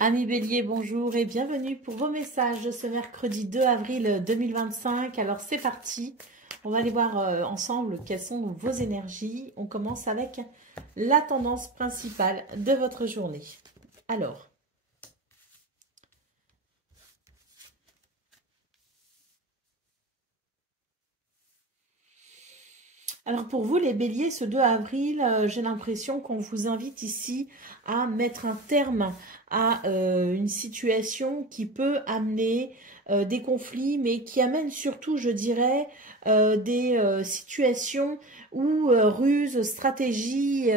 Amis Bélier, bonjour et bienvenue pour vos messages de ce mercredi 2 avril 2025. Alors c'est parti, on va aller voir ensemble quelles sont vos énergies. On commence avec la tendance principale de votre journée. Alors pour vous les béliers, ce 2 avril, j'ai l'impression qu'on vous invite ici à mettre un terme à une situation qui peut amener des conflits, mais qui amène surtout, je dirais, des situations où ruses, stratégies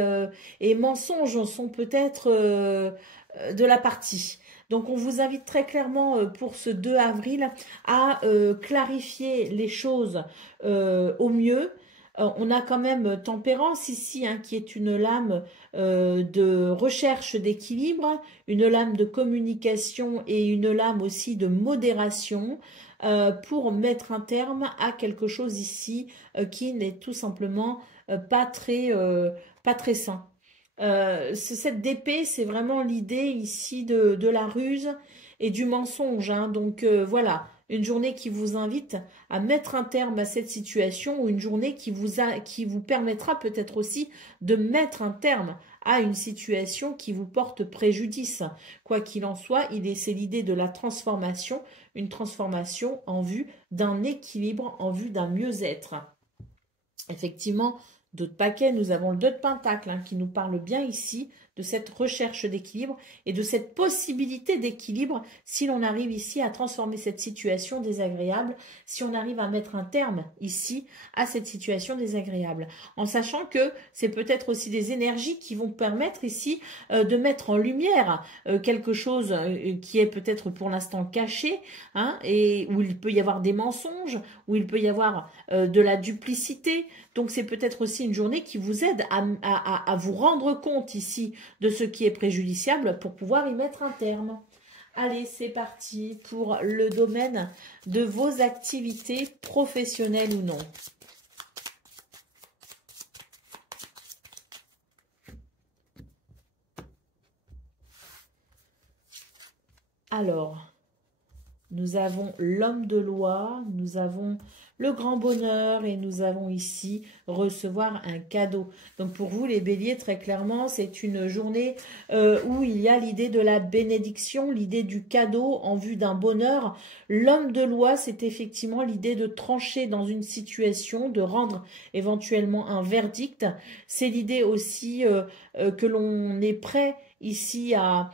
et mensonges sont peut-être de la partie. Donc on vous invite très clairement pour ce 2 avril à clarifier les choses au mieux. On a quand même Tempérance ici, hein, qui est une lame de recherche d'équilibre, une lame de communication et une lame aussi de modération pour mettre un terme à quelque chose ici qui n'est tout simplement pas très sain. Cette d'épée, c'est vraiment l'idée ici de la ruse et du mensonge, hein. Donc voilà, une journée qui vous invite à mettre un terme à cette situation ou une journée qui vous permettra peut-être aussi de mettre un terme à une situation qui vous porte préjudice. Quoi qu'il en soit, c'est l'idée de la transformation, une transformation en vue d'un équilibre, en vue d'un mieux-être. Effectivement, d'autres paquets, nous avons le 2 de Pentacle qui nous parle bien ici de cette recherche d'équilibre et de cette possibilité d'équilibre si l'on arrive ici à transformer cette situation désagréable, si on arrive à mettre un terme ici à cette situation désagréable. En sachant que c'est peut-être aussi des énergies qui vont permettre ici de mettre en lumière quelque chose qui est peut-être pour l'instant caché, hein, et où il peut y avoir des mensonges, où il peut y avoir de la duplicité. Donc c'est peut-être aussi une journée qui vous aide à vous rendre compte ici de ce qui est préjudiciable pour pouvoir y mettre un terme. Allez, c'est parti pour le domaine de vos activités professionnelles ou non. Alors, nous avons l'homme de loi, nous avons le grand bonheur et nous avons ici recevoir un cadeau. Donc pour vous les béliers, très clairement, c'est une journée où il y a l'idée de la bénédiction, l'idée du cadeau en vue d'un bonheur. L'homme de loi, c'est effectivement l'idée de trancher dans une situation, de rendre éventuellement un verdict. C'est l'idée aussi que l'on est prêt ici à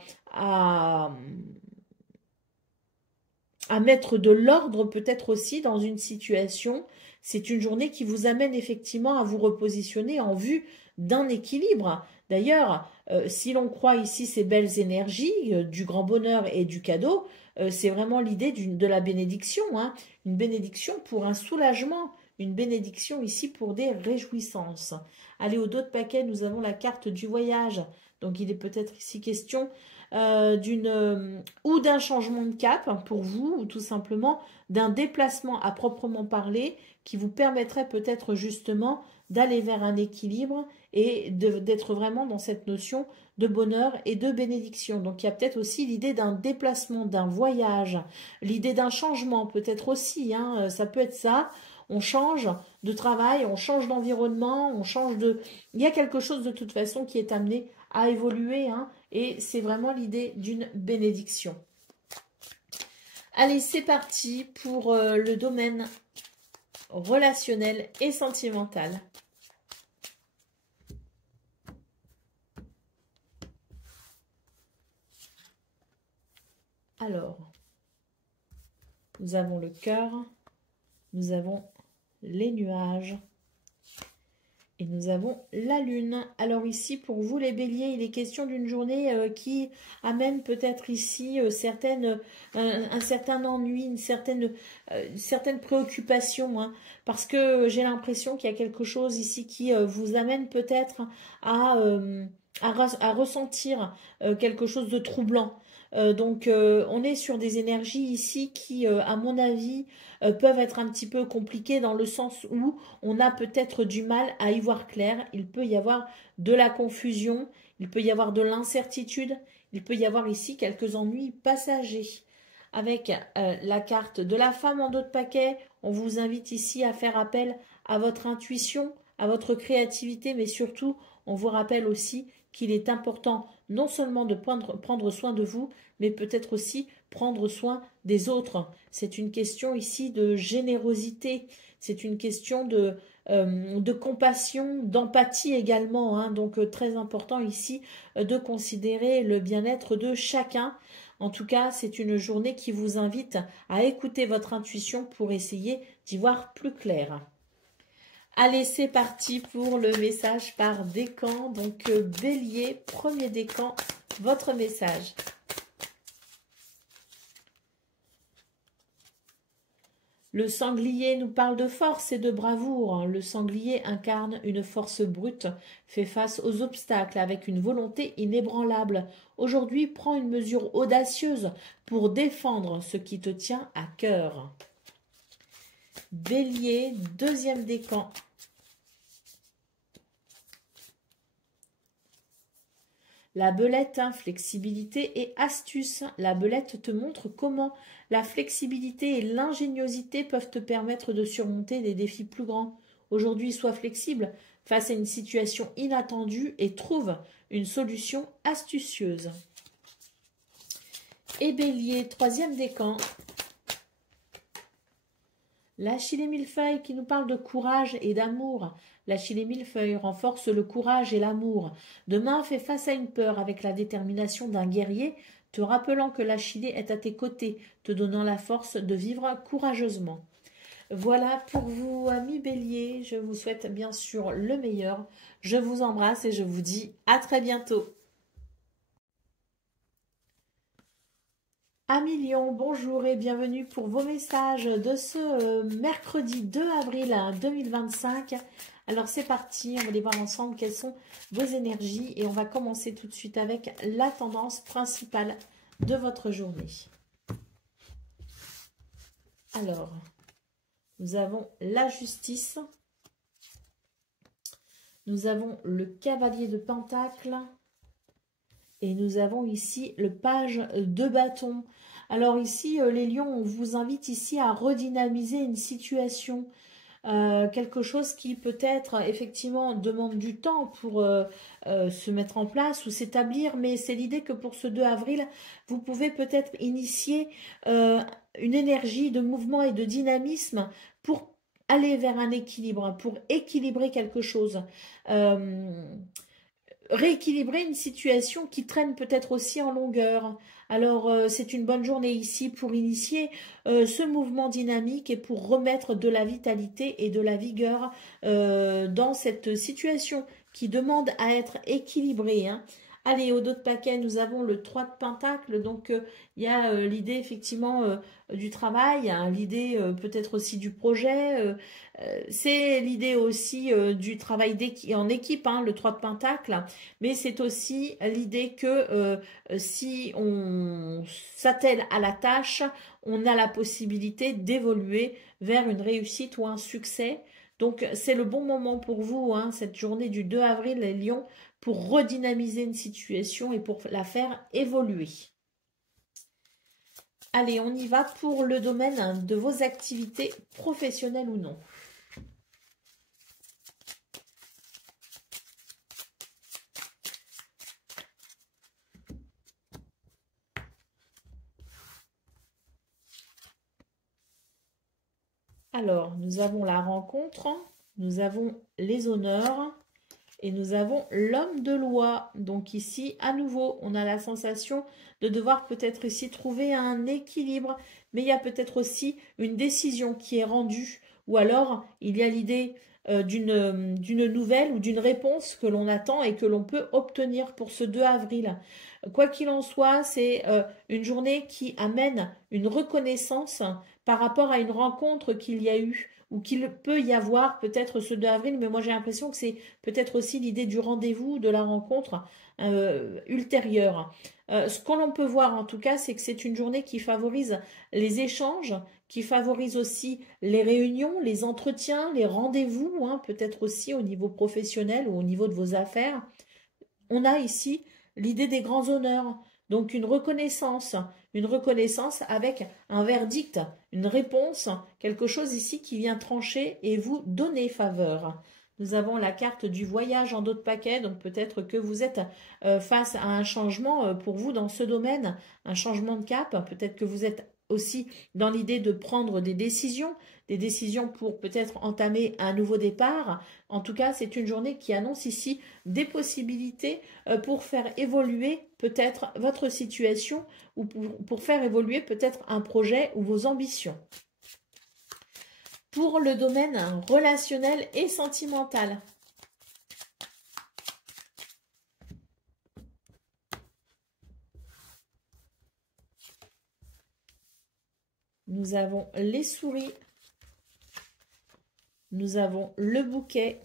mettre de l'ordre peut-être aussi dans une situation. C'est une journée qui vous amène effectivement à vous repositionner en vue d'un équilibre. D'ailleurs, si l'on croit ici ces belles énergies du grand bonheur et du cadeau, c'est vraiment l'idée de la bénédiction, hein. Une bénédiction pour un soulagement, une bénédiction ici pour des réjouissances. Allez, au dos de paquet, nous avons la carte du voyage. Donc il est peut-être ici question ou d'un changement de cap pour vous, ou tout simplement d'un déplacement à proprement parler qui vous permettrait peut-être justement d'aller vers un équilibre et d'être vraiment dans cette notion de bonheur et de bénédiction. Donc il y a peut-être aussi l'idée d'un déplacement, d'un voyage, l'idée d'un changement peut-être aussi, hein, ça peut être ça. On change de travail, on change d'environnement, on change de... Il y a quelque chose de toute façon qui est amené à évoluer, hein, et c'est vraiment l'idée d'une bénédiction. Allez, c'est parti pour le domaine relationnel et sentimental. Alors, nous avons le cœur, nous avons les nuages et nous avons la lune. Alors ici, pour vous les béliers, il est question d'une journée qui amène peut-être ici un certain ennui, une certaine préoccupation, hein, parce que j'ai l'impression qu'il y a quelque chose ici qui vous amène peut-être à ressentir quelque chose de troublant. Donc on est sur des énergies ici qui, à mon avis, peuvent être un petit peu compliquées dans le sens où on a peut-être du mal à y voir clair. Il peut y avoir de la confusion, il peut y avoir de l'incertitude, il peut y avoir ici quelques ennuis passagers. Avec la carte de la femme en dos de paquet, on vous invite ici à faire appel à votre intuition, à votre créativité, mais surtout, on vous rappelle aussi qu'il est important non seulement de prendre soin de vous, mais peut-être aussi prendre soin des autres. C'est une question ici de générosité, c'est une question de compassion, d'empathie également, hein. Donc très important ici de considérer le bien-être de chacun. En tout cas, c'est une journée qui vous invite à écouter votre intuition pour essayer d'y voir plus clair. Allez, c'est parti pour le message par décan. Donc, Bélier, premier décan, votre message. Le sanglier nous parle de force et de bravoure. Le sanglier incarne une force brute, fait face aux obstacles avec une volonté inébranlable. Aujourd'hui, prends une mesure audacieuse pour défendre ce qui te tient à cœur. Bélier, deuxième décan. La belette, hein, flexibilité et astuce. La belette te montre comment la flexibilité et l'ingéniosité peuvent te permettre de surmonter des défis plus grands. Aujourd'hui, sois flexible face à une situation inattendue et trouve une solution astucieuse. Et Bélier, troisième décan. L'Achille et millefeuille qui nous parle de courage et d'amour. L'Achille et millefeuille renforce le courage et l'amour. Demain, fais face à une peur avec la détermination d'un guerrier, te rappelant que l'Achille est à tes côtés, te donnant la force de vivre courageusement. Voilà pour vous, amis Bélier. Je vous souhaite bien sûr le meilleur. Je vous embrasse et je vous dis à très bientôt. Amis Lion, bonjour et bienvenue pour vos messages de ce mercredi 2 avril 2025. Alors c'est parti, on va aller voir ensemble quelles sont vos énergies et on va commencer tout de suite avec la tendance principale de votre journée. Alors, nous avons la justice, nous avons le cavalier de Pentacle. Et nous avons ici le page de bâton. Alors ici, les lions, on vous invite ici à redynamiser une situation. Quelque chose qui peut-être effectivement demande du temps pour se mettre en place ou s'établir. Mais c'est l'idée que pour ce 2 avril, vous pouvez peut-être initier une énergie de mouvement et de dynamisme pour aller vers un équilibre, pour équilibrer quelque chose. Rééquilibrer une situation qui traîne peut-être aussi en longueur. Alors, c'est une bonne journée ici pour initier ce mouvement dynamique et pour remettre de la vitalité et de la vigueur dans cette situation qui demande à être équilibrée, hein. Allez, au dos de paquet, nous avons le 3 de Pentacle. Donc, il y a l'idée effectivement du travail, hein, l'idée peut-être aussi du projet. C'est l'idée aussi du travail en équipe, hein, le 3 de Pentacle. Mais c'est aussi l'idée que si on s'attelle à la tâche, on a la possibilité d'évoluer vers une réussite ou un succès. Donc, c'est le bon moment pour vous, hein, cette journée du 2 avril, les lions, pour redynamiser une situation et pour la faire évoluer. Allez, on y va pour le domaine de vos activités professionnelles ou non. Alors, nous avons la rencontre, nous avons les honneurs et nous avons l'homme de loi. Donc ici, à nouveau, on a la sensation de devoir peut-être ici trouver un équilibre, mais il y a peut-être aussi une décision qui est rendue ou alors il y a l'idée d'une nouvelle ou d'une réponse que l'on attend et que l'on peut obtenir pour ce 2 avril. Quoi qu'il en soit, c'est une journée qui amène une reconnaissance par rapport à une rencontre qu'il y a eu ou qu'il peut y avoir peut-être ce 2 avril, mais moi j'ai l'impression que c'est peut-être aussi l'idée du rendez-vous, de la rencontre ultérieure. Ce que l'on peut voir en tout cas, c'est que c'est une journée qui favorise les échanges, qui favorise aussi les réunions, les entretiens, les rendez-vous, hein, peut-être aussi au niveau professionnel ou au niveau de vos affaires. On a ici l'idée des grands honneurs. Donc une reconnaissance avec un verdict, une réponse, quelque chose ici qui vient trancher et vous donner faveur. Nous avons la carte du voyage en dos de paquet, donc peut-être que vous êtes face à un changement pour vous dans ce domaine, un changement de cap, peut-être que vous êtes aussi dans l'idée de prendre des décisions pour peut-être entamer un nouveau départ. En tout cas, c'est une journée qui annonce ici des possibilités pour faire évoluer peut-être votre situation ou pour faire évoluer peut-être un projet ou vos ambitions. Pour le domaine relationnel et sentimental. Nous avons les souris. Nous avons le bouquet.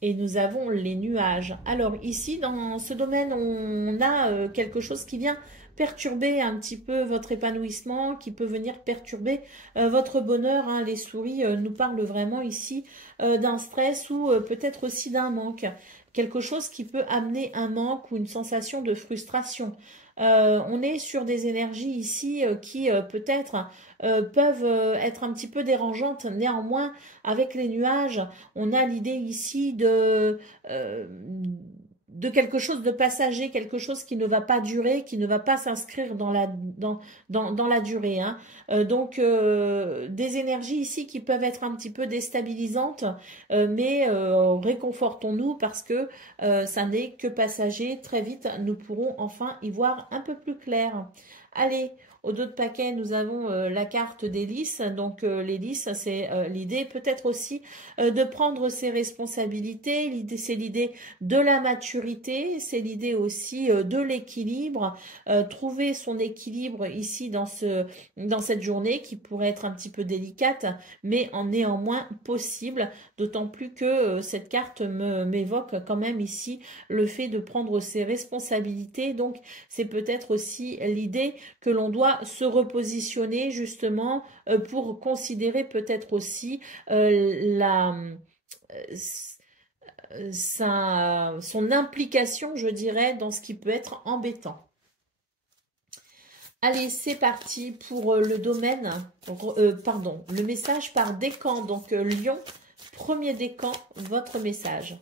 Et nous avons les nuages. Alors ici, dans ce domaine, on a quelque chose qui vient perturber un petit peu votre épanouissement, qui peut venir perturber votre bonheur. Hein. Les souris nous parlent vraiment ici d'un stress ou peut-être aussi d'un manque. Quelque chose qui peut amener un manque ou une sensation de frustration. On est sur des énergies ici qui peut-être peuvent être un petit peu dérangeantes. Néanmoins, avec les nuages, on a l'idée ici de quelque chose de passager, quelque chose qui ne va pas durer, qui ne va pas s'inscrire dans la durée. Hein. Donc, des énergies ici qui peuvent être un petit peu déstabilisantes, mais réconfortons-nous parce que ça n'est que passager. Très vite, nous pourrons enfin y voir un peu plus clair. Allez, au dos de paquet, nous avons la carte des lys. Donc, les lys, c'est l'idée peut-être aussi de prendre ses responsabilités. C'est l'idée de la maturité. C'est l'idée aussi de l'équilibre. Trouver son équilibre ici dans cette journée qui pourrait être un petit peu délicate, mais en néanmoins possible. D'autant plus que cette carte m'évoque quand même ici le fait de prendre ses responsabilités. Donc, c'est peut-être aussi l'idée que l'on doit se repositionner justement pour considérer peut-être aussi son implication, je dirais, dans ce qui peut être embêtant. Allez, c'est parti pour le domaine, le message par décan. Donc, Lion, premier décan, votre message.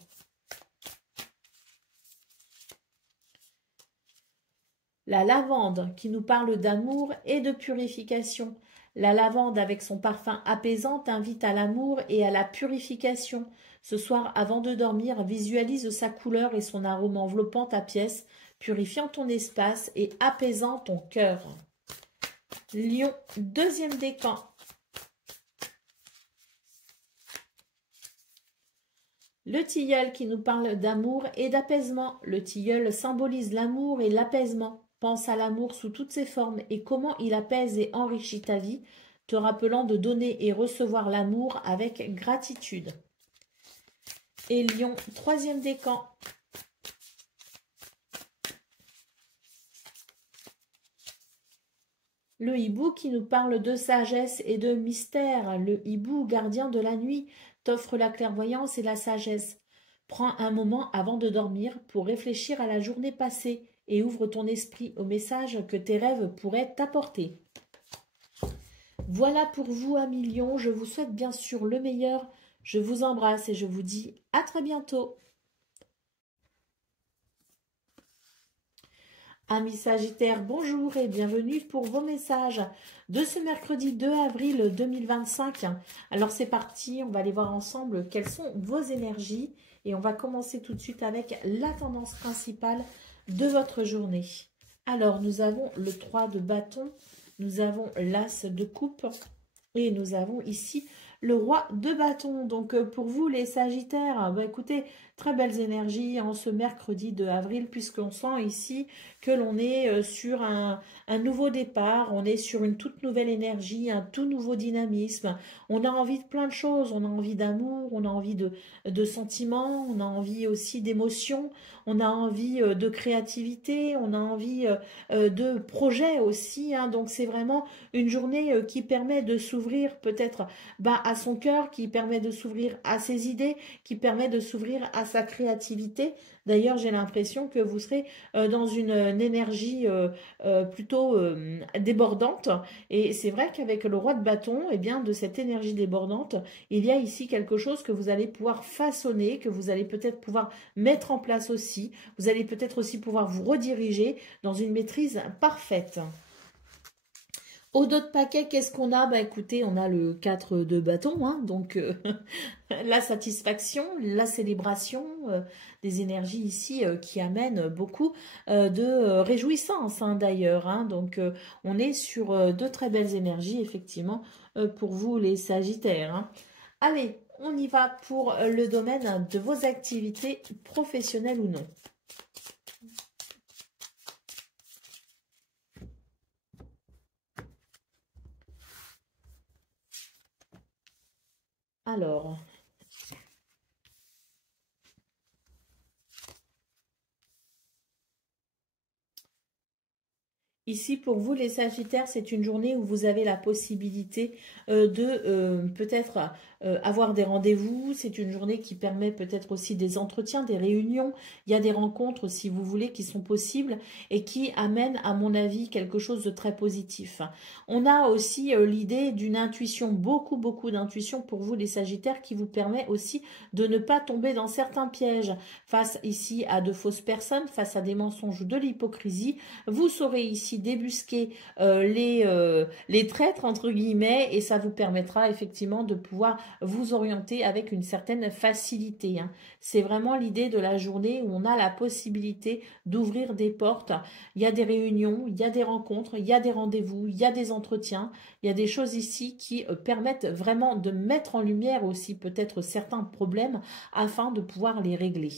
La lavande qui nous parle d'amour et de purification. La lavande avec son parfum apaisant invite à l'amour et à la purification. Ce soir, avant de dormir, visualise sa couleur et son arôme enveloppant ta pièce, purifiant ton espace et apaisant ton cœur. Lion, deuxième décan. Le tilleul qui nous parle d'amour et d'apaisement. Le tilleul symbolise l'amour et l'apaisement. Pense à l'amour sous toutes ses formes et comment il apaise et enrichit ta vie, te rappelant de donner et recevoir l'amour avec gratitude. Et Lion, troisième décan. Le hibou qui nous parle de sagesse et de mystère. Le hibou, gardien de la nuit, t'offre la clairvoyance et la sagesse. Prends un moment avant de dormir pour réfléchir à la journée passée et ouvre ton esprit au message que tes rêves pourraient t'apporter. Voilà pour vous, amis Lions. Je vous souhaite bien sûr le meilleur. Je vous embrasse et je vous dis à très bientôt. Amis Sagittaires, bonjour et bienvenue pour vos messages de ce mercredi 2 avril 2025. Alors c'est parti, on va aller voir ensemble quelles sont vos énergies et on va commencer tout de suite avec la tendance principale de votre journée. Alors nous avons le 3 de bâton, nous avons l'as de coupe et nous avons ici le roi de bâton. Donc pour vous les Sagittaires, écoutez, très belles énergies en ce mercredi 2 avril puisqu'on sent ici que l'on est sur un nouveau départ, on est sur une toute nouvelle énergie, un tout nouveau dynamisme. On a envie de plein de choses, on a envie d'amour, on a envie de sentiments, on a envie aussi d'émotions, on a envie de créativité, on a envie de projets aussi. Hein. Donc c'est vraiment une journée qui permet de s'ouvrir peut-être à son cœur, qui permet de s'ouvrir à ses idées, qui permet de s'ouvrir à sa créativité. D'ailleurs, j'ai l'impression que vous serez dans une énergie plutôt débordante. Et c'est vrai qu'avec le roi de bâton, eh bien, de cette énergie débordante, il y a ici quelque chose que vous allez pouvoir façonner, que vous allez peut-être pouvoir mettre en place aussi. Vous allez peut-être aussi pouvoir vous rediriger dans une maîtrise parfaite. Au dos de paquet, qu'est-ce qu'on a? Bah écoutez, on a le 4 de bâton, hein, donc la satisfaction, la célébration, des énergies ici qui amènent beaucoup de réjouissance hein, d'ailleurs. Hein, donc on est sur de très belles énergies, effectivement, pour vous les Sagittaires. Hein. Allez, on y va pour le domaine de vos activités professionnelles ou non. Alors, ici, pour vous, les Sagittaires, c'est une journée où vous avez la possibilité de peut-être avoir des rendez-vous. C'est une journée qui permet peut-être aussi des entretiens, des réunions. Il y a des rencontres, si vous voulez, qui sont possibles et qui amènent, à mon avis, quelque chose de très positif. On a aussi l'idée d'une intuition, beaucoup d'intuition pour vous, les Sagittaires, qui vous permet aussi de ne pas tomber dans certains pièges face ici à de fausses personnes, face à des mensonges ou de l'hypocrisie. Vous saurez ici débusquer les traîtres, entre guillemets, et ça vous permettra effectivement de pouvoir vous orienter avec une certaine facilité. Hein. C'est vraiment l'idée de la journée où on a la possibilité d'ouvrir des portes. Il y a des réunions, il y a des rencontres, il y a des rendez-vous, il y a des entretiens, il y a des choses ici qui permettent vraiment de mettre en lumière aussi peut-être certains problèmes afin de pouvoir les régler.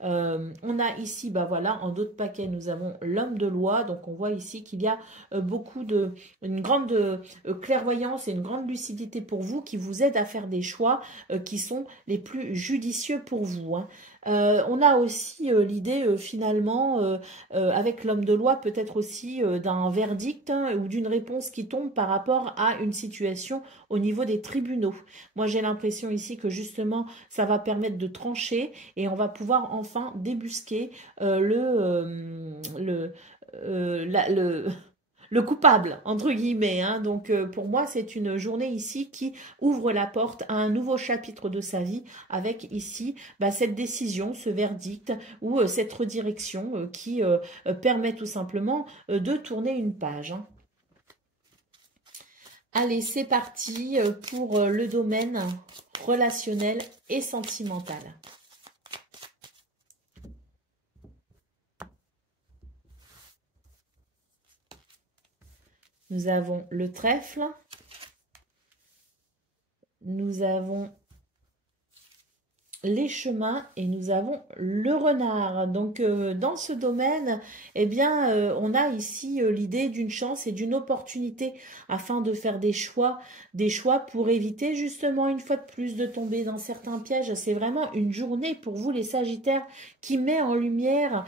On a ici, bah voilà, en d'autres paquets, nous avons l'homme de loi. Donc, on voit ici qu'il y a une grande clairvoyance et une grande lucidité pour vous qui vous aide à faire des choix qui sont les plus judicieux pour vous. Hein. On a aussi l'idée finalement avec l'homme de loi peut-être aussi d'un verdict hein, ou d'une réponse qui tombe par rapport à une situation au niveau des tribunaux. Moi j'ai l'impression ici que justement ça va permettre de trancher et on va pouvoir enfin débusquer le coupable, entre guillemets. Hein. Donc, pour moi, c'est une journée ici qui ouvre la porte à un nouveau chapitre de sa vie avec ici bah, cette décision, ce verdict ou cette redirection qui permet tout simplement de tourner une page. Hein. Allez, c'est parti pour le domaine relationnel et sentimental. Nous avons le trèfle. Nous avons les chemins et nous avons le renard. Donc, dans ce domaine, eh bien, on a ici l'idée d'une chance et d'une opportunité afin de faire des choix pour éviter justement une fois de plus de tomber dans certains pièges. C'est vraiment une journée pour vous, les Sagittaires, qui met en lumière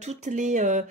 toutes les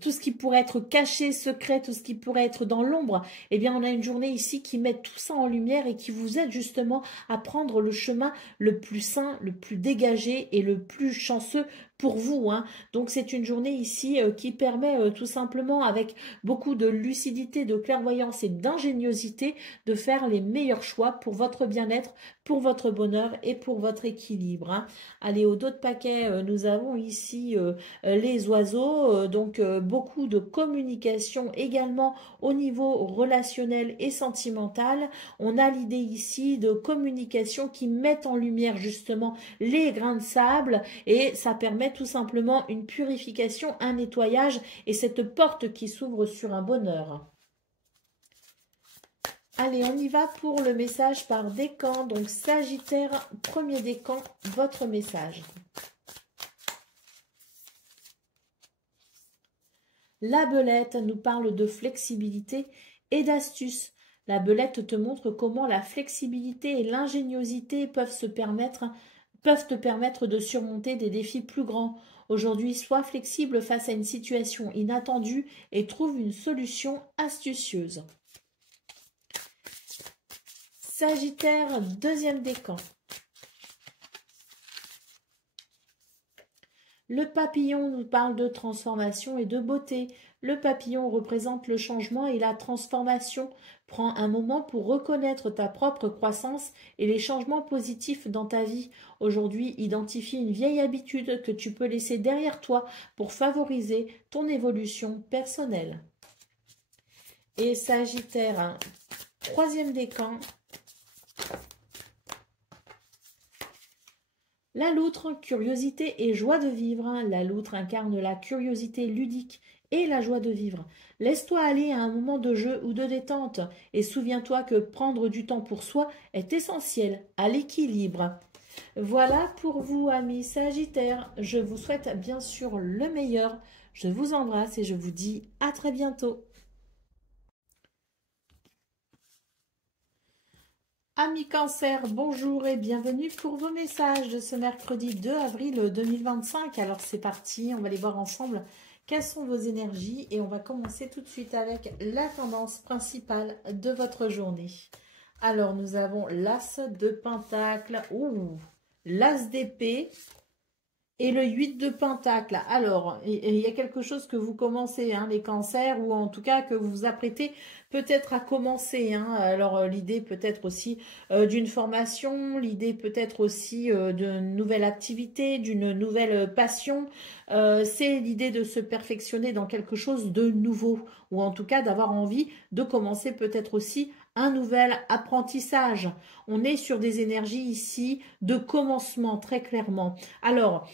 tout ce qui pourrait être caché, secret, tout ce qui pourrait être dans l'ombre, eh bien, on a une journée ici qui met tout ça en lumière et qui vous aide justement à prendre le chemin le plus sain, le plus dégagé et le plus chanceux pour vous. Hein. Donc, c'est une journée ici qui permet tout simplement, avec beaucoup de lucidité, de clairvoyance et d'ingéniosité, de faire les meilleurs choix pour votre bien-être, pour votre bonheur et pour votre équilibre. Hein. Allez, au dos de paquet, nous avons ici les oiseaux, donc beaucoup de communication également au niveau relationnel et sentimental. On a l'idée ici de communication qui met en lumière justement les grains de sable et ça permet tout simplement une purification, un nettoyage et cette porte qui s'ouvre sur un bonheur. Allez, on y va pour le message par décan. Donc, Sagittaire, premier décan, votre message. La belette nous parle de flexibilité et d'astuce. La belette te montre comment la flexibilité et l'ingéniosité peuvent te permettre de surmonter des défis plus grands. Aujourd'hui, sois flexible face à une situation inattendue et trouve une solution astucieuse. Sagittaire, deuxième décan. Le papillon nous parle de transformation et de beauté. Le papillon représente le changement et la transformation. Prends un moment pour reconnaître ta propre croissance et les changements positifs dans ta vie. Aujourd'hui, identifie une vieille habitude que tu peux laisser derrière toi pour favoriser ton évolution personnelle. Et Sagittaire, hein, troisième décan. La loutre, curiosité et joie de vivre. La loutre incarne la curiosité ludique et la joie de vivre. Laisse-toi aller à un moment de jeu ou de détente et souviens-toi que prendre du temps pour soi est essentiel à l'équilibre. Voilà pour vous, amis Sagittaires. Je vous souhaite bien sûr le meilleur. Je vous embrasse et je vous dis à très bientôt. Amis Cancer, bonjour et bienvenue pour vos messages de ce mercredi 2 avril 2025. Alors c'est parti, on va les voir ensemble. Quelles sont vos énergies? Et on va commencer tout de suite avec la tendance principale de votre journée. Alors nous avons l'As de Pentacle, l'As d'épée et le 8 de Pentacle. Alors, il y a quelque chose que vous commencez, hein, les cancers, ou en tout cas que vous vous apprêtez peut-être à commencer. Hein. Alors, l'idée peut-être aussi d'une formation, l'idée peut-être aussi d'une nouvelle activité, d'une nouvelle passion. C'est l'idée de se perfectionner dans quelque chose de nouveau, ou en tout cas d'avoir envie de commencer peut-être aussi un nouvel apprentissage. On est sur des énergies ici de commencement, très clairement. Alors,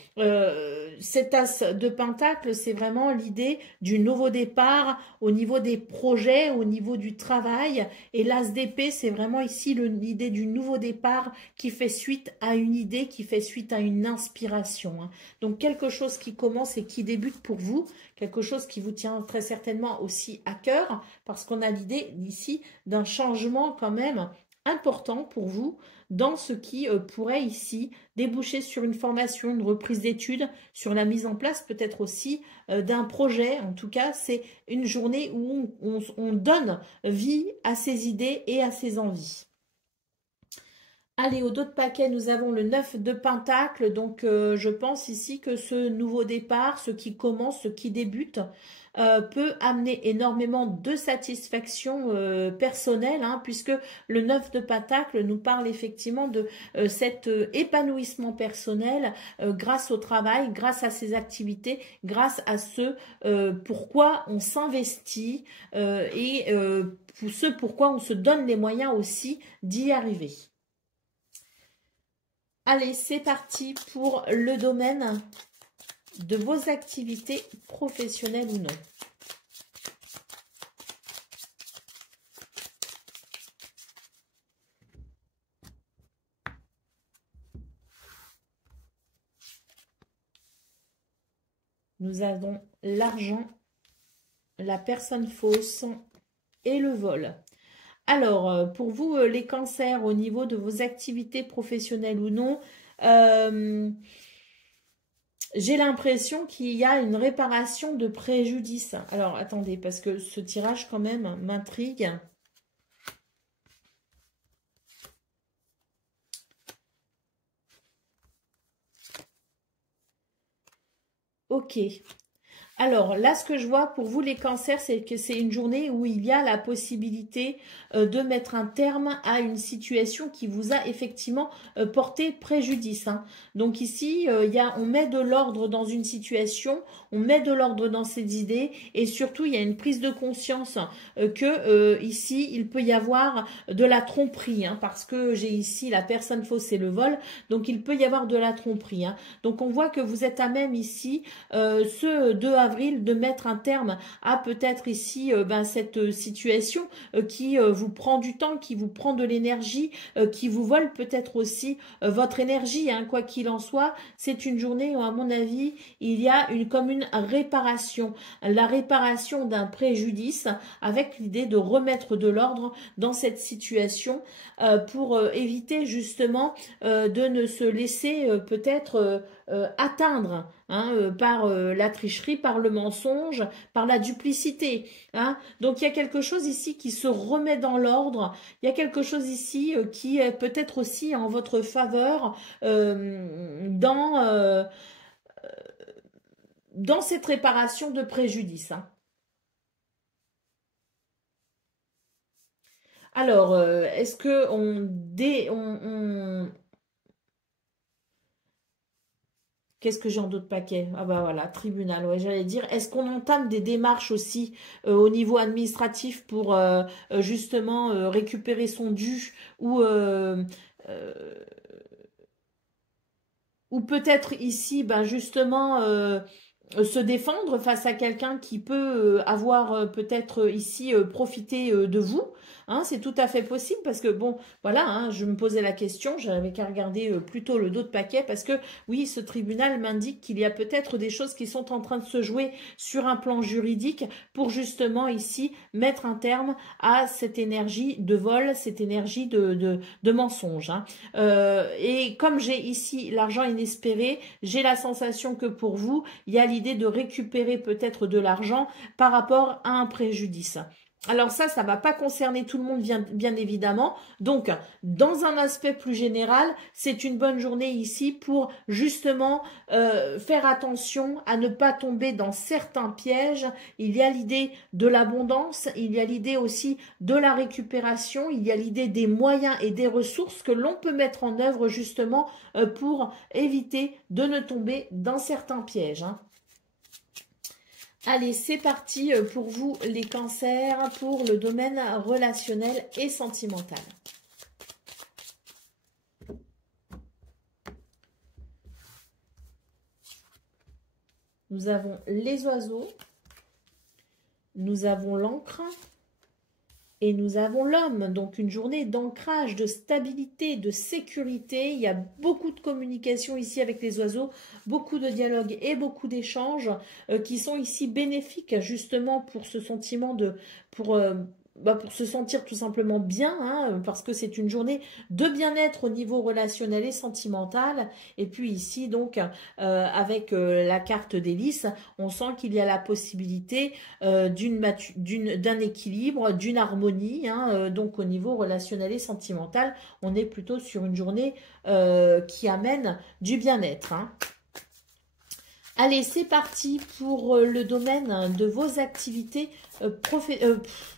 cet as de pentacle, c'est vraiment l'idée du nouveau départ au niveau des projets, au niveau du travail. Et l'as d'épée, c'est vraiment ici l'idée du nouveau départ qui fait suite à une idée, qui fait suite à une inspiration. Hein. Donc, quelque chose qui commence et qui débute pour vous, quelque chose qui vous tient très certainement aussi à cœur, parce qu'on a l'idée ici d'un changement quand même important pour vous dans ce qui pourrait ici déboucher sur une formation, une reprise d'études, sur la mise en place peut-être aussi d'un projet. En tout cas, c'est une journée où on donne vie à ses idées et à ses envies. Allez, au dos de paquet, nous avons le 9 de Pentacle. Donc, je pense ici que ce nouveau départ, ce qui commence, ce qui débute, peut amener énormément de satisfaction personnelle, hein, puisque le 9 de Pentacle nous parle effectivement de cet épanouissement personnel grâce au travail, grâce à ses activités, grâce à ce pourquoi on s'investit et ce pourquoi on se donne les moyens aussi d'y arriver. Allez, c'est parti pour le domaine de vos activités professionnelles ou non. Nous avons l'argent, la personne fausse et le vol. Alors, pour vous, les cancers, au niveau de vos activités professionnelles ou non, j'ai l'impression qu'il y a une réparation de préjudice. Alors, attendez, parce que ce tirage, quand même, m'intrigue. Ok. Alors là, ce que je vois pour vous les cancers, c'est que c'est une journée où il y a la possibilité de mettre un terme à une situation qui vous a effectivement porté préjudice. Hein. Donc ici, on met de l'ordre dans une situation, on met de l'ordre dans ses idées et surtout, il y a une prise de conscience que ici, il peut y avoir de la tromperie hein, parce que j'ai ici la personne fausse et le vol. Donc il peut y avoir de la tromperie. Hein. Donc on voit que vous êtes à même ici, ce 2 avril, de mettre un terme à peut-être ici cette situation qui vous prend du temps, qui vous prend de l'énergie, qui vous vole peut-être aussi votre énergie. Hein, quoi qu'il en soit, c'est une journée où, à mon avis, il y a comme une réparation, la réparation d'un préjudice avec l'idée de remettre de l'ordre dans cette situation pour éviter justement de ne se laisser peut-être atteindre hein, par la tricherie, par le mensonge, par la duplicité. Hein. Donc il y a quelque chose ici qui se remet dans l'ordre, il y a quelque chose ici qui est peut-être aussi en votre faveur dans dans cette réparation de préjudice. Hein. Alors, est-ce que Qu'est-ce que j'ai en d'autres paquets? Ah bah voilà, tribunal, ouais, j'allais dire. Est-ce qu'on entame des démarches aussi au niveau administratif pour justement récupérer son dû euh, ou peut-être ici, ben justement, se défendre face à quelqu'un qui peut avoir peut-être ici profité de vous. Hein, c'est tout à fait possible parce que bon, voilà, hein, je me posais la question, j'avais qu'à regarder plutôt le dos de paquet parce que oui, ce tribunal m'indique qu'il y a peut-être des choses qui sont en train de se jouer sur un plan juridique pour justement ici mettre un terme à cette énergie de vol, cette énergie de mensonge. Hein. Et comme j'ai ici l'argent inespéré, j'ai la sensation que pour vous, il y a l'idée de récupérer peut-être de l'argent par rapport à un préjudice. Alors ça ne va pas concerner tout le monde, bien évidemment. Donc, dans un aspect plus général, c'est une bonne journée ici pour justement faire attention à ne pas tomber dans certains pièges. Il y a l'idée de l'abondance, il y a l'idée aussi de la récupération, il y a l'idée des moyens et des ressources que l'on peut mettre en œuvre justement pour éviter de ne tomber dans certains pièges. Hein. Allez, c'est parti pour vous les cancers, pour le domaine relationnel et sentimental. Nous avons les oiseaux, nous avons l'encre et nous avons l'homme. Donc une journée d'ancrage, de stabilité, de sécurité. Il y a beaucoup de communication ici avec les oiseaux, beaucoup de dialogue et beaucoup d'échanges qui sont ici bénéfiques justement pour ce sentiment pour se sentir tout simplement bien, hein, parce que c'est une journée de bien-être au niveau relationnel et sentimental. Et puis ici, donc, avec la carte des lys, on sent qu'il y a la possibilité d'un équilibre, d'une harmonie. Hein, donc, au niveau relationnel et sentimental, on est plutôt sur une journée qui amène du bien-être. Hein. Allez, c'est parti pour le domaine de vos activités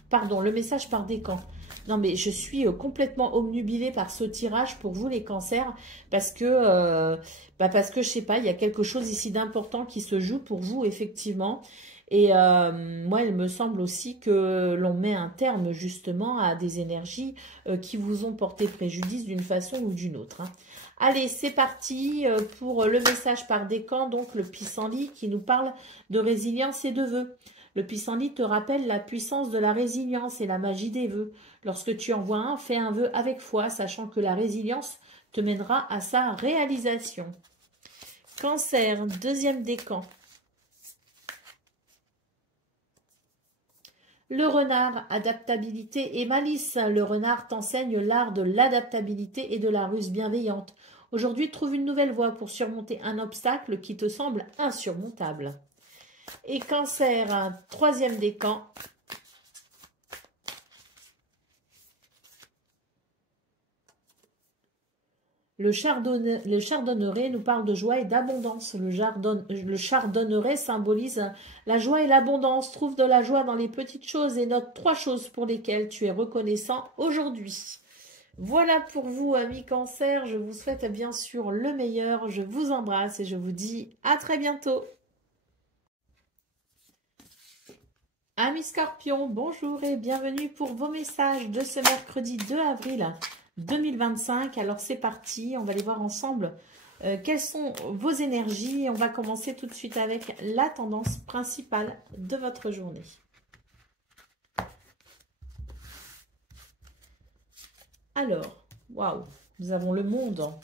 pardon, le message par décan. Non, mais je suis complètement obnubilée par ce tirage pour vous, les cancers, parce que, je sais pas, il y a quelque chose ici d'important qui se joue pour vous, effectivement. Et moi, il me semble aussi que l'on met un terme, justement, à des énergies qui vous ont porté préjudice d'une façon ou d'une autre. Hein. Allez, c'est parti pour le message par décan, donc le pissenlit qui nous parle de résilience et de vœux. Le pissenlit te rappelle la puissance de la résilience et la magie des vœux. Lorsque tu envoies un, fais un vœu avec foi, sachant que la résilience te mènera à sa réalisation. Cancer, deuxième décan. Le renard, adaptabilité et malice. Le renard t'enseigne l'art de l'adaptabilité et de la ruse bienveillante. Aujourd'hui, trouve une nouvelle voie pour surmonter un obstacle qui te semble insurmontable. Et cancer, un troisième décan. Le chardonneret nous parle de joie et d'abondance. Le chardonneret symbolise la joie et l'abondance. Trouve de la joie dans les petites choses et note 3 choses pour lesquelles tu es reconnaissant aujourd'hui. Voilà pour vous, amis cancer. Je vous souhaite bien sûr le meilleur. Je vous embrasse et je vous dis à très bientôt. Amis scorpions, bonjour et bienvenue pour vos messages de ce mercredi 2 avril 2025. Alors c'est parti, on va aller voir ensemble quelles sont vos énergies. On va commencer tout de suite avec la tendance principale de votre journée. Alors, waouh, nous avons le monde,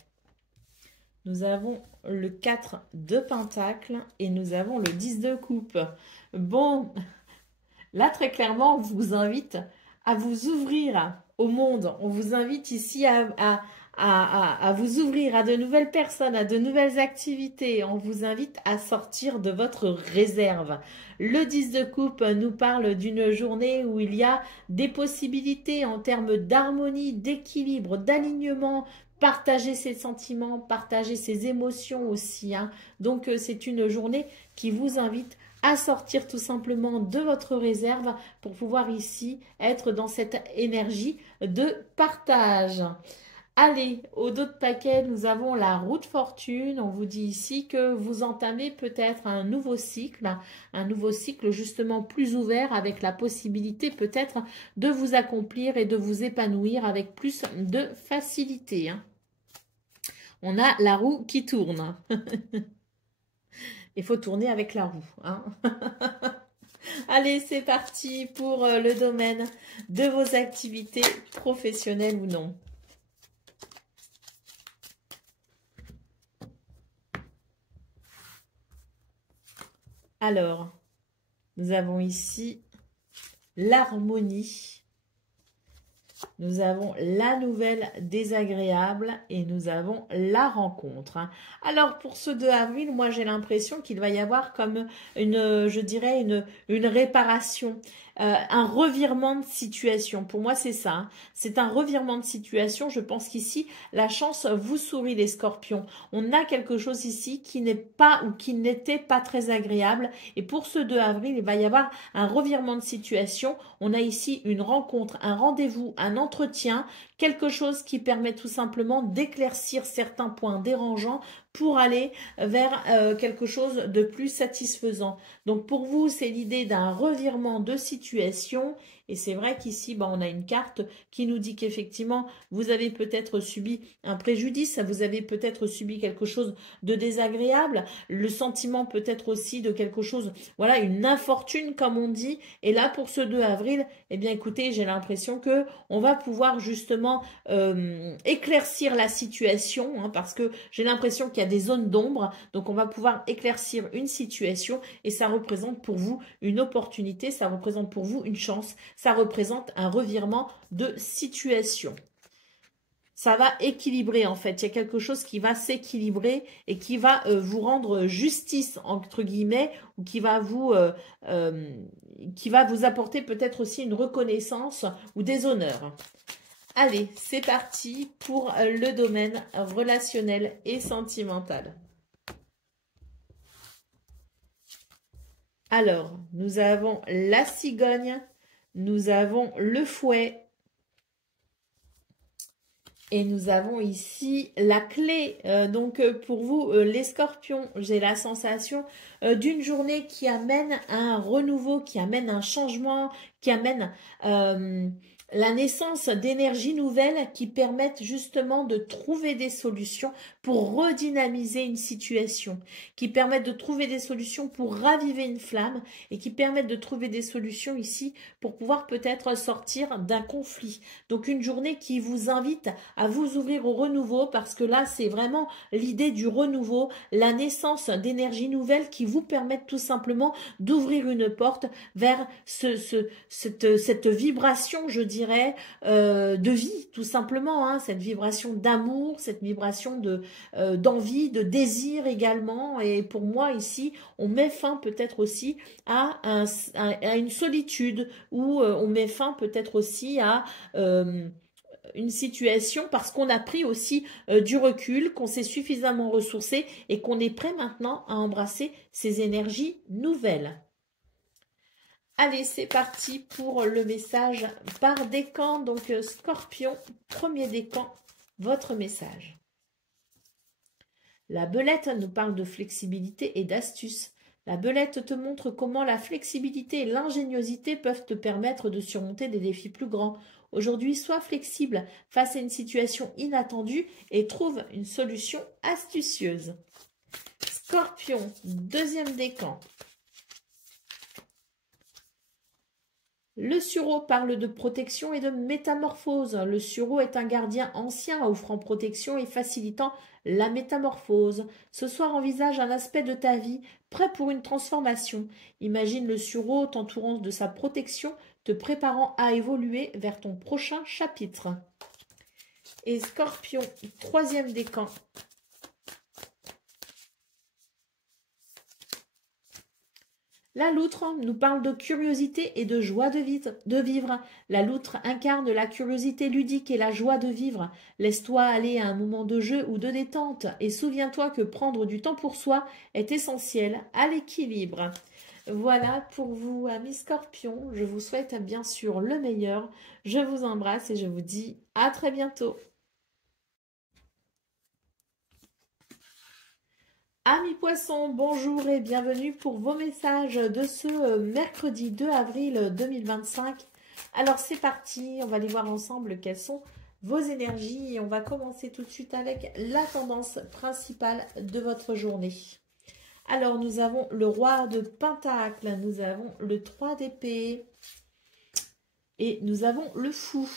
nous avons le 4 de pentacles et nous avons le 10 de coupe. Bon, là très clairement, on vous invite à vous ouvrir au monde. On vous invite ici à vous ouvrir à de nouvelles personnes, à de nouvelles activités. On vous invite à sortir de votre réserve. Le 10 de coupe nous parle d'une journée où il y a des possibilités en termes d'harmonie, d'équilibre, d'alignement, partager ses sentiments, partager ses émotions aussi, hein. Donc, c'est une journée qui vous invite à sortir tout simplement de votre réserve pour pouvoir ici être dans cette énergie de partage. Allez, au dos de paquet, nous avons la roue de fortune. On vous dit ici que vous entamez peut-être un nouveau cycle justement plus ouvert avec la possibilité peut-être de vous accomplir et de vous épanouir avec plus de facilité, hein. On a la roue qui tourne. Il faut tourner avec la roue, hein. Allez, c'est parti pour le domaine de vos activités professionnelles ou non. Alors, nous avons ici l'harmonie. Nous avons la nouvelle désagréable et nous avons la rencontre, hein. Alors, pour ce 2 avril, moi, j'ai l'impression qu'il va y avoir comme je dirais, une réparation, un revirement de situation. Pour moi, c'est ça, hein. C'est un revirement de situation. Je pense qu'ici, la chance vous sourit, les scorpions. On a quelque chose ici qui n'est pas ou qui n'était pas très agréable. Et pour ce 2 avril, il va y avoir un revirement de situation. On a ici une rencontre, un rendez-vous, un entretien, quelque chose qui permet tout simplement d'éclaircir certains points dérangeants pour aller vers quelque chose de plus satisfaisant. Donc pour vous, c'est l'idée d'un revirement de situation. Et c'est vrai qu'ici, on a une carte qui nous dit qu'effectivement, vous avez peut-être subi un préjudice, vous avez peut-être subi quelque chose de désagréable, le sentiment peut-être aussi de quelque chose, voilà, une infortune comme on dit. Et là, pour ce 2 avril, eh bien écoutez, j'ai l'impression que on va pouvoir justement éclaircir la situation, hein, parce que j'ai l'impression qu'il y a des zones d'ombre, donc on va pouvoir éclaircir une situation et ça représente pour vous une opportunité, ça représente pour vous une chance, ça représente un revirement de situation. Ça va équilibrer en fait, il y a quelque chose qui va s'équilibrer et qui va vous rendre justice entre guillemets, ou qui va vous apporter peut-être aussi une reconnaissance ou des honneurs. Allez, c'est parti pour le domaine relationnel et sentimental. Alors, nous avons la cigogne, nous avons le fouet et nous avons ici la clé. Donc, pour vous, les scorpions, j'ai la sensation d'une journée qui amène un renouveau, qui amène un changement, qui amène la naissance d'énergies nouvelles qui permettent justement de trouver des solutions pour redynamiser une situation, qui permettent de trouver des solutions pour raviver une flamme et qui permettent de trouver des solutions ici pour pouvoir peut-être sortir d'un conflit. Donc une journée qui vous invite à vous ouvrir au renouveau, parce que là c'est vraiment l'idée du renouveau, la naissance d'énergies nouvelles qui vous permettent tout simplement d'ouvrir une porte vers cette vibration, je dirais, de vie, tout simplement, hein, cette vibration d'amour, cette vibration d'envie, de désir également. Et pour moi, ici, on met fin peut-être aussi à une solitude, ou on met fin peut-être aussi à une situation parce qu'on a pris aussi du recul, qu'on s'est suffisamment ressourcé et qu'on est prêt maintenant à embrasser ces énergies nouvelles. Allez, c'est parti pour le message par décan. Donc, Scorpion, premier décan, votre message. La belette nous parle de flexibilité et d'astuce. La belette te montre comment la flexibilité et l'ingéniosité peuvent te permettre de surmonter des défis plus grands. Aujourd'hui, sois flexible face à une situation inattendue et trouve une solution astucieuse. Scorpion, deuxième décan. Le sureau parle de protection et de métamorphose. Le sureau est un gardien ancien offrant protection et facilitant la métamorphose. Ce soir envisage un aspect de ta vie prêt pour une transformation. Imagine le sureau t'entourant de sa protection, te préparant à évoluer vers ton prochain chapitre. Et Scorpion, troisième décan. La loutre nous parle de curiosité et de joie de vivre. La loutre incarne la curiosité ludique et la joie de vivre. Laisse-toi aller à un moment de jeu ou de détente et souviens-toi que prendre du temps pour soi est essentiel à l'équilibre. Voilà pour vous, amis Scorpions. Je vous souhaite bien sûr le meilleur. Je vous embrasse et je vous dis à très bientôt. Amis Poissons, bonjour et bienvenue pour vos messages de ce mercredi 2 avril 2025. Alors c'est parti, on va aller voir ensemble quelles sont vos énergies et on va commencer tout de suite avec la tendance principale de votre journée. Alors nous avons le roi de Pentacle, nous avons le 3 d'épée et nous avons le fou.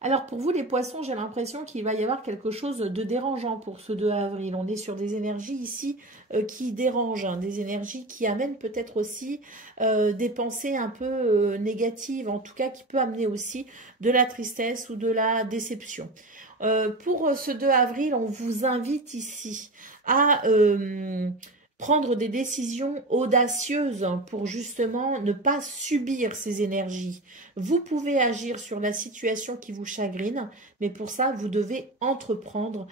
Alors pour vous les poissons, j'ai l'impression qu'il va y avoir quelque chose de dérangeant pour ce 2 avril. On est sur des énergies ici qui dérangent, hein, des énergies qui amènent peut-être aussi des pensées un peu négatives, en tout cas qui peut amener aussi de la tristesse ou de la déception. Pour ce 2 avril, on vous invite ici à prendre des décisions audacieuses pour justement ne pas subir ces énergies. Vous pouvez agir sur la situation qui vous chagrine, mais pour ça, vous devez entreprendre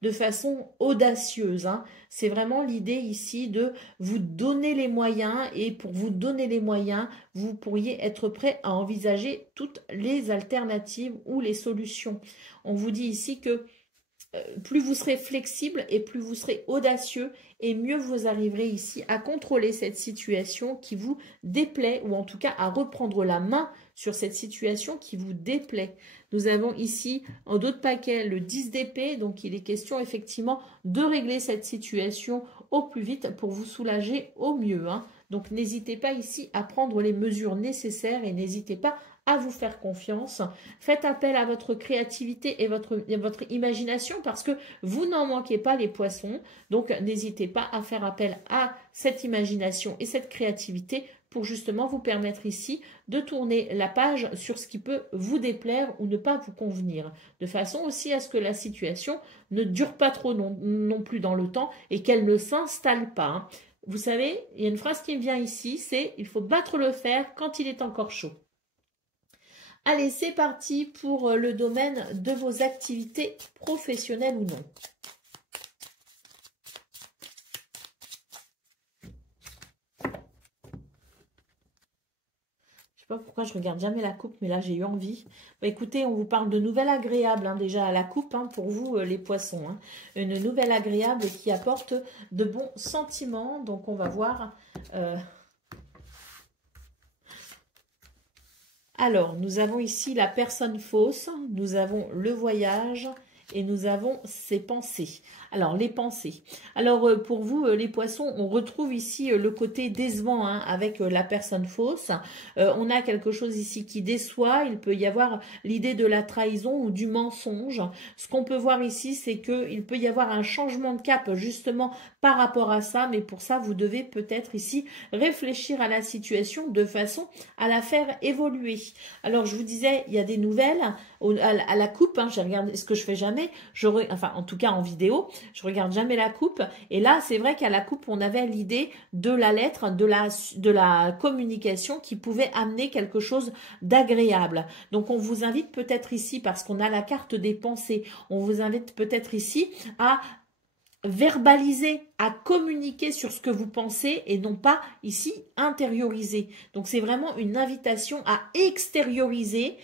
de façon audacieuse. Hein. C'est vraiment l'idée ici de vous donner les moyens et pour vous donner les moyens, vous pourriez être prêt à envisager toutes les alternatives ou les solutions. On vous dit ici que plus vous serez flexible et plus vous serez audacieux et mieux vous arriverez ici à contrôler cette situation qui vous déplaît ou en tout cas à reprendre la main sur cette situation qui vous déplaît. Nous avons ici en d'autres paquets le 10 d'épée, donc il est question effectivement de régler cette situation au plus vite pour vous soulager au mieux. Hein. Donc n'hésitez pas ici à prendre les mesures nécessaires et n'hésitez pas à vous faire confiance. Faites appel à votre créativité et votre imagination parce que vous n'en manquez pas les poissons. Donc n'hésitez pas à faire appel à cette imagination et cette créativité pour justement vous permettre ici de tourner la page sur ce qui peut vous déplaire ou ne pas vous convenir. De façon aussi à ce que la situation ne dure pas trop non plus dans le temps et qu'elle ne s'installe pas. Hein. Vous savez, il y a une phrase qui me vient ici, c'est « il faut battre le fer quand il est encore chaud ». Allez, c'est parti pour le domaine de vos activités professionnelles ou non. Je sais pas pourquoi je regarde jamais la coupe, mais là j'ai eu envie. Bah, écoutez, on vous parle de nouvelles agréables hein, déjà à la coupe hein, pour vous les poissons. Hein. Une nouvelle agréable qui apporte de bons sentiments. Donc on va voir... Alors, nous avons ici la personne fausse, nous avons le voyage et nous avons ses pensées. Alors, les pensées. Alors, pour vous, les poissons, on retrouve ici le côté décevant hein, avec la personne fausse. On a quelque chose ici qui déçoit. Il peut y avoir l'idée de la trahison ou du mensonge. Ce qu'on peut voir ici, c'est qu'il peut y avoir un changement de cap justement par rapport à ça. Mais pour ça, vous devez peut-être ici réfléchir à la situation de façon à la faire évoluer. Alors, je vous disais, il y a des nouvelles à la coupe. Hein, j'ai regardé ce que je fais jamais. Enfin, en tout cas en vidéo. Je regarde jamais la coupe. Et là, c'est vrai qu'à la coupe, on avait l'idée de la lettre, de la communication qui pouvait amener quelque chose d'agréable. Donc, on vous invite peut-être ici, parce qu'on a la carte des pensées, on vous invite peut-être ici à verbaliser, à communiquer sur ce que vous pensez et non pas ici intérioriser. Donc c'est vraiment une invitation à extérioriser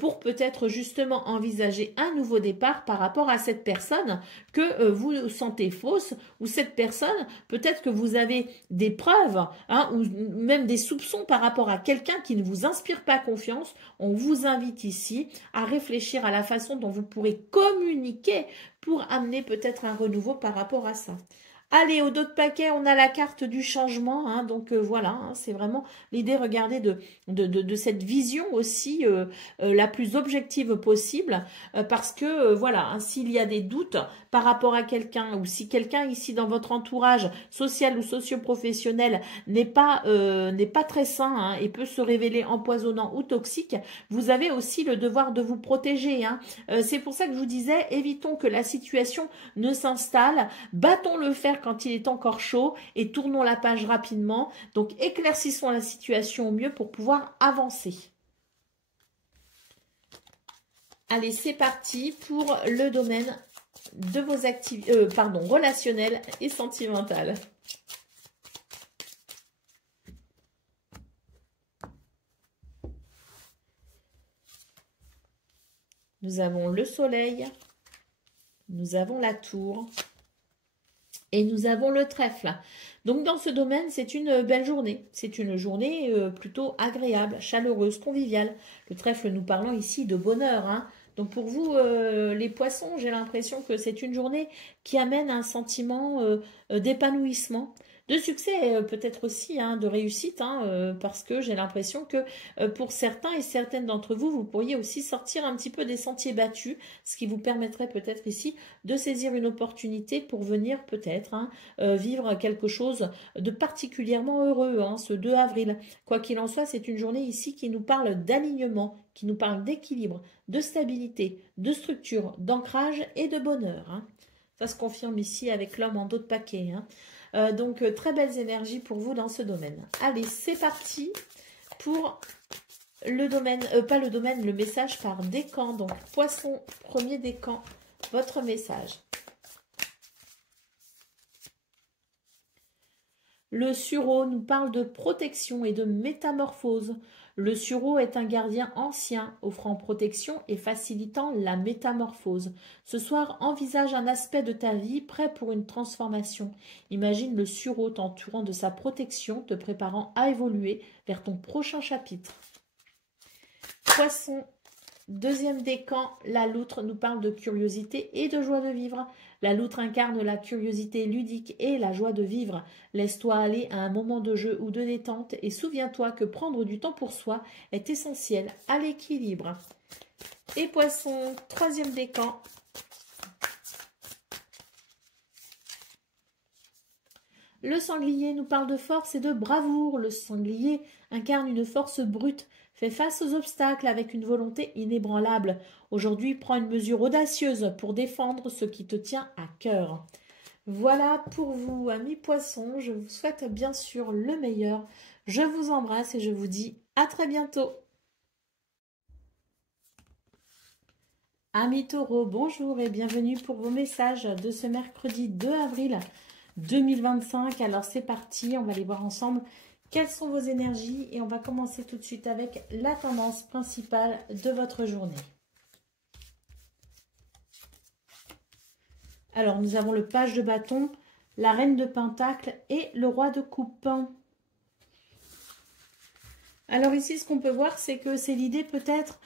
pour peut-être justement envisager un nouveau départ par rapport à cette personne que vous sentez fausse ou cette personne, peut-être que vous avez des preuves hein, ou même des soupçons par rapport à quelqu'un qui ne vous inspire pas confiance. On vous invite ici à réfléchir à la façon dont vous pourrez communiquer pour amener peut-être un renouveau par rapport à ça. Allez, au dos de paquet, on a la carte du changement. Hein, donc voilà, hein, c'est vraiment l'idée, regardez, de cette vision aussi la plus objective possible. Parce que voilà, hein, s'il y a des doutes par rapport à quelqu'un, ou si quelqu'un ici dans votre entourage social ou socio-professionnel n'est pas très sain hein, et peut se révéler empoisonnant ou toxique, vous avez aussi le devoir de vous protéger. Hein. C'est pour ça que je vous disais, évitons que la situation ne s'installe, battons le fer quand il est encore chaud et tournons la page rapidement. Donc éclaircissons la situation au mieux pour pouvoir avancer. Allez, c'est parti pour le domaine de vos activités, relationnelles et sentimentales. Nous avons le soleil, nous avons la tour et nous avons le trèfle. Donc dans ce domaine, c'est une belle journée. C'est une journée plutôt agréable, chaleureuse, conviviale. Le trèfle nous parlant ici de bonheur. Hein. Donc pour vous, les poissons, j'ai l'impression que c'est une journée qui amène un sentiment d'épanouissement. De succès, peut-être aussi, hein, de réussite, hein, parce que j'ai l'impression que pour certains et certaines d'entre vous, vous pourriez aussi sortir un petit peu des sentiers battus, ce qui vous permettrait peut-être ici de saisir une opportunité pour venir peut-être hein, vivre quelque chose de particulièrement heureux, hein, ce 2 avril. Quoi qu'il en soit, c'est une journée ici qui nous parle d'alignement, qui nous parle d'équilibre, de stabilité, de structure, d'ancrage et de bonheur. Hein. Ça se confirme ici avec l'homme en dos de paquet. Hein. Donc, très belles énergies pour vous dans ce domaine. Allez, c'est parti pour le domaine, pas le domaine, le message par décan. Donc, poisson, premier décan, votre message. Le sureau nous parle de protection et de métamorphose. Le sureau est un gardien ancien, offrant protection et facilitant la métamorphose. Ce soir, envisage un aspect de ta vie prêt pour une transformation. Imagine le sureau t'entourant de sa protection, te préparant à évoluer vers ton prochain chapitre. Poisson, deuxième décan, la loutre nous parle de curiosité et de joie de vivre. La loutre incarne la curiosité ludique et la joie de vivre. Laisse-toi aller à un moment de jeu ou de détente et souviens-toi que prendre du temps pour soi est essentiel à l'équilibre. Et poisson, troisième décan. Le sanglier nous parle de force et de bravoure. Le sanglier incarne une force brute, fait face aux obstacles avec une volonté inébranlable. Aujourd'hui, prends une mesure audacieuse pour défendre ce qui te tient à cœur. Voilà pour vous, amis poissons. Je vous souhaite bien sûr le meilleur. Je vous embrasse et je vous dis à très bientôt. Amis taureaux, bonjour et bienvenue pour vos messages de ce mercredi 2 avril 2025. Alors c'est parti, on va aller voir ensemble quelles sont vos énergies et on va commencer tout de suite avec la tendance principale de votre journée. Alors nous avons le page de bâton, la reine de pentacle et le roi de coupe. Alors ici ce qu'on peut voir c'est que c'est l'idée peut-être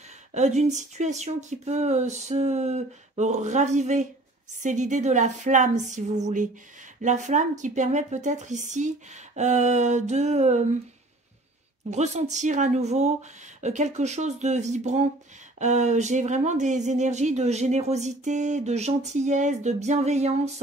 d'une situation qui peut se raviver. C'est l'idée de la flamme si vous voulez. La flamme qui permet peut-être ici de ressentir à nouveau quelque chose de vibrant. J'ai vraiment des énergies de générosité, de gentillesse, de bienveillance.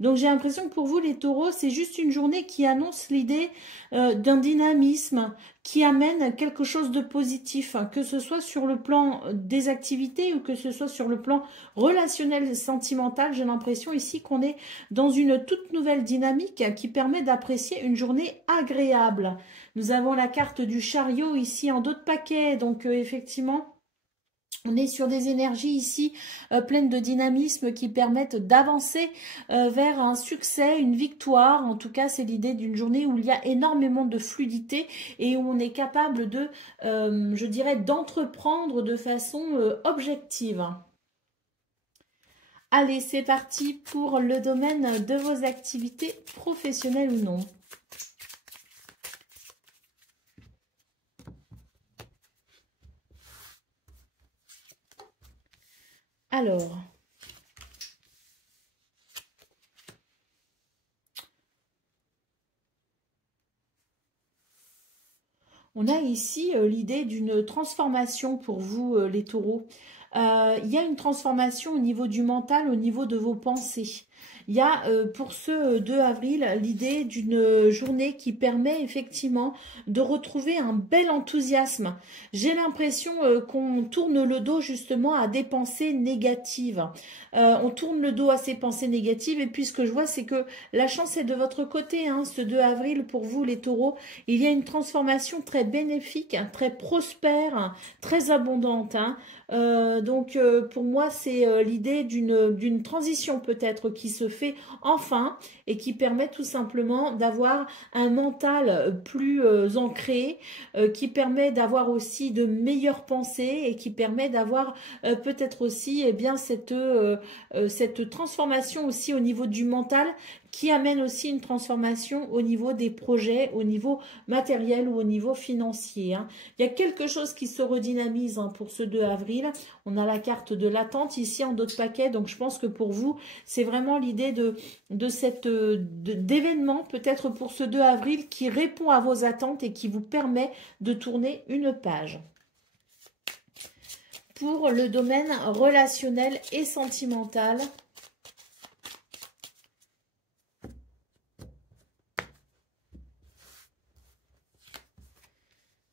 Donc j'ai l'impression que pour vous les taureaux, c'est juste une journée qui annonce l'idée d'un dynamisme, qui amène quelque chose de positif, que ce soit sur le plan des activités ou que ce soit sur le plan relationnel, sentimental. J'ai l'impression ici qu'on est dans une toute nouvelle dynamique qui permet d'apprécier une journée agréable. Nous avons la carte du chariot ici en dos de paquet, donc effectivement, on est sur des énergies ici pleines de dynamisme qui permettent d'avancer vers un succès, une victoire. En tout cas, c'est l'idée d'une journée où il y a énormément de fluidité et où on est capable de, je dirais, d'entreprendre de façon objective. Allez, c'est parti pour le domaine de vos activités professionnelles ou non. Alors, On a ici l'idée d'une transformation pour vous, les taureaux. Il y a une transformation au niveau du mental, au niveau de vos pensées. Il y a pour ce 2 avril l'idée d'une journée qui permet effectivement de retrouver un bel enthousiasme. J'ai l'impression qu'on tourne le dos justement à des pensées négatives. On tourne le dos à ces pensées négatives et puis ce que je vois c'est que la chance est de votre côté, hein, ce 2 avril pour vous les taureaux. Il y a une transformation très bénéfique, hein, très prospère, hein, très abondante. Hein. Donc pour moi c'est l'idée d'une transition peut-être qui se fait enfin et qui permet tout simplement d'avoir un mental plus ancré, qui permet d'avoir aussi de meilleures pensées et qui permet d'avoir peut-être aussi eh bien cette transformation aussi au niveau du mental qui amène aussi une transformation au niveau des projets, au niveau matériel ou au niveau financier. Hein. Il y a quelque chose qui se redynamise hein, pour ce 2 avril. On a la carte de l'attente ici en dos de paquet, donc je pense que pour vous, c'est vraiment l'idée d'événement, peut-être pour ce 2 avril, qui répond à vos attentes et qui vous permet de tourner une page. Pour le domaine relationnel et sentimental,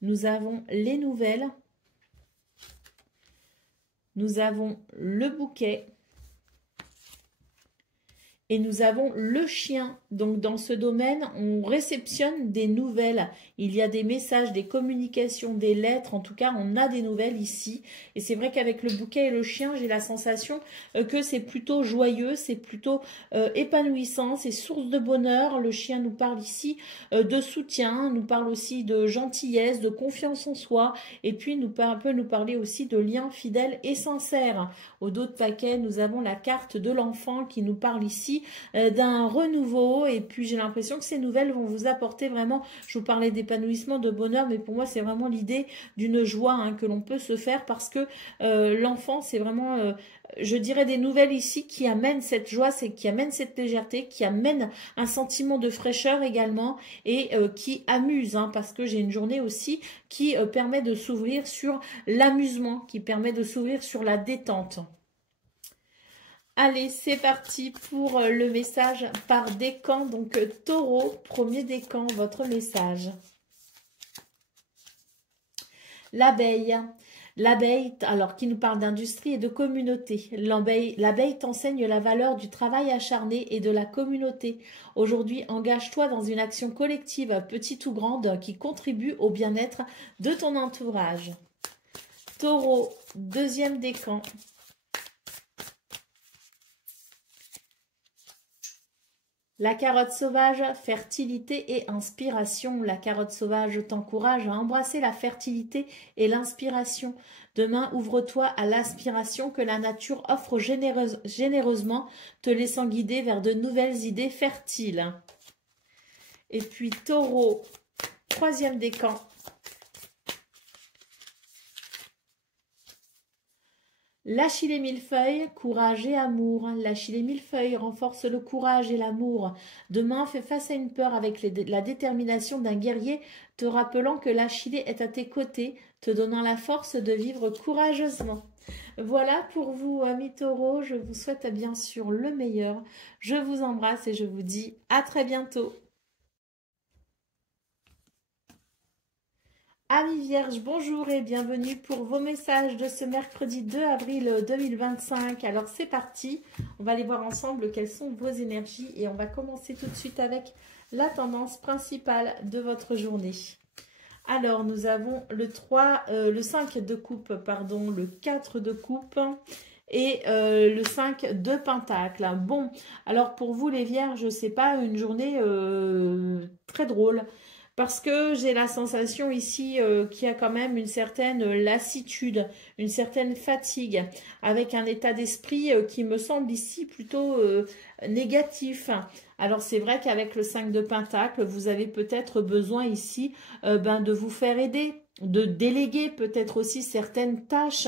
nous avons les nouvelles, nous avons le bouquet et nous avons le chien. Donc dans ce domaine, on réceptionne des nouvelles. Il y a des messages, des communications, des lettres. En tout cas, on a des nouvelles ici. Et c'est vrai qu'avec le bouquet et le chien, j'ai la sensation que c'est plutôt joyeux, c'est plutôt épanouissant, c'est source de bonheur. Le chien nous parle ici de soutien, nous parle aussi de gentillesse, de confiance en soi. Et puis peut nous parler aussi de liens fidèles et sincères. Au dos de paquet, nous avons la carte de l'enfant qui nous parle ici d'un renouveau et puis j'ai l'impression que ces nouvelles vont vous apporter vraiment, je vous parlais d'épanouissement, de bonheur, mais pour moi c'est vraiment l'idée d'une joie hein, que l'on peut se faire parce que l'enfant c'est vraiment, je dirais des nouvelles ici qui amènent cette joie, qui amènent cette légèreté, qui amènent un sentiment de fraîcheur également et qui amuse hein, parce que j'ai une journée aussi qui permet de s'ouvrir sur l'amusement, qui permet de s'ouvrir sur la détente. Allez, c'est parti pour le message par décan. Donc, taureau, premier décan, votre message. L'abeille. L'abeille, alors qui nous parle d'industrie et de communauté. L'abeille t'enseigne la valeur du travail acharné et de la communauté. Aujourd'hui, engage-toi dans une action collective, petite ou grande, qui contribue au bien-être de ton entourage. Taureau, deuxième décan. La carotte sauvage, fertilité et inspiration. La carotte sauvage t'encourage à embrasser la fertilité et l'inspiration. Demain, ouvre-toi à l'aspiration que la nature offre généreusement, te laissant guider vers de nouvelles idées fertiles. Et puis taureau, troisième décan. L'Achillée millefeuille, courage et amour. L'Achillée millefeuille renforce le courage et l'amour. Demain, fais face à une peur avec la détermination d'un guerrier, te rappelant que l'Achillée est à tes côtés, te donnant la force de vivre courageusement. Voilà pour vous, amis taureaux. Je vous souhaite bien sûr le meilleur. Je vous embrasse et je vous dis à très bientôt. Amis vierges, bonjour et bienvenue pour vos messages de ce mercredi 2 avril 2025. Alors c'est parti, on va aller voir ensemble quelles sont vos énergies et on va commencer tout de suite avec la tendance principale de votre journée. Alors nous avons le 5 de coupe, pardon, le 4 de coupe et le 5 de pentacle. Bon, alors pour vous les vierges, c'est pas une journée très drôle. Parce que j'ai la sensation ici qu'il y a quand même une certaine lassitude, une certaine fatigue, avec un état d'esprit qui me semble ici plutôt négatif, Alors c'est vrai qu'avec le 5 de Pentacle, vous avez peut-être besoin ici de vous faire aider, de déléguer peut-être aussi certaines tâches.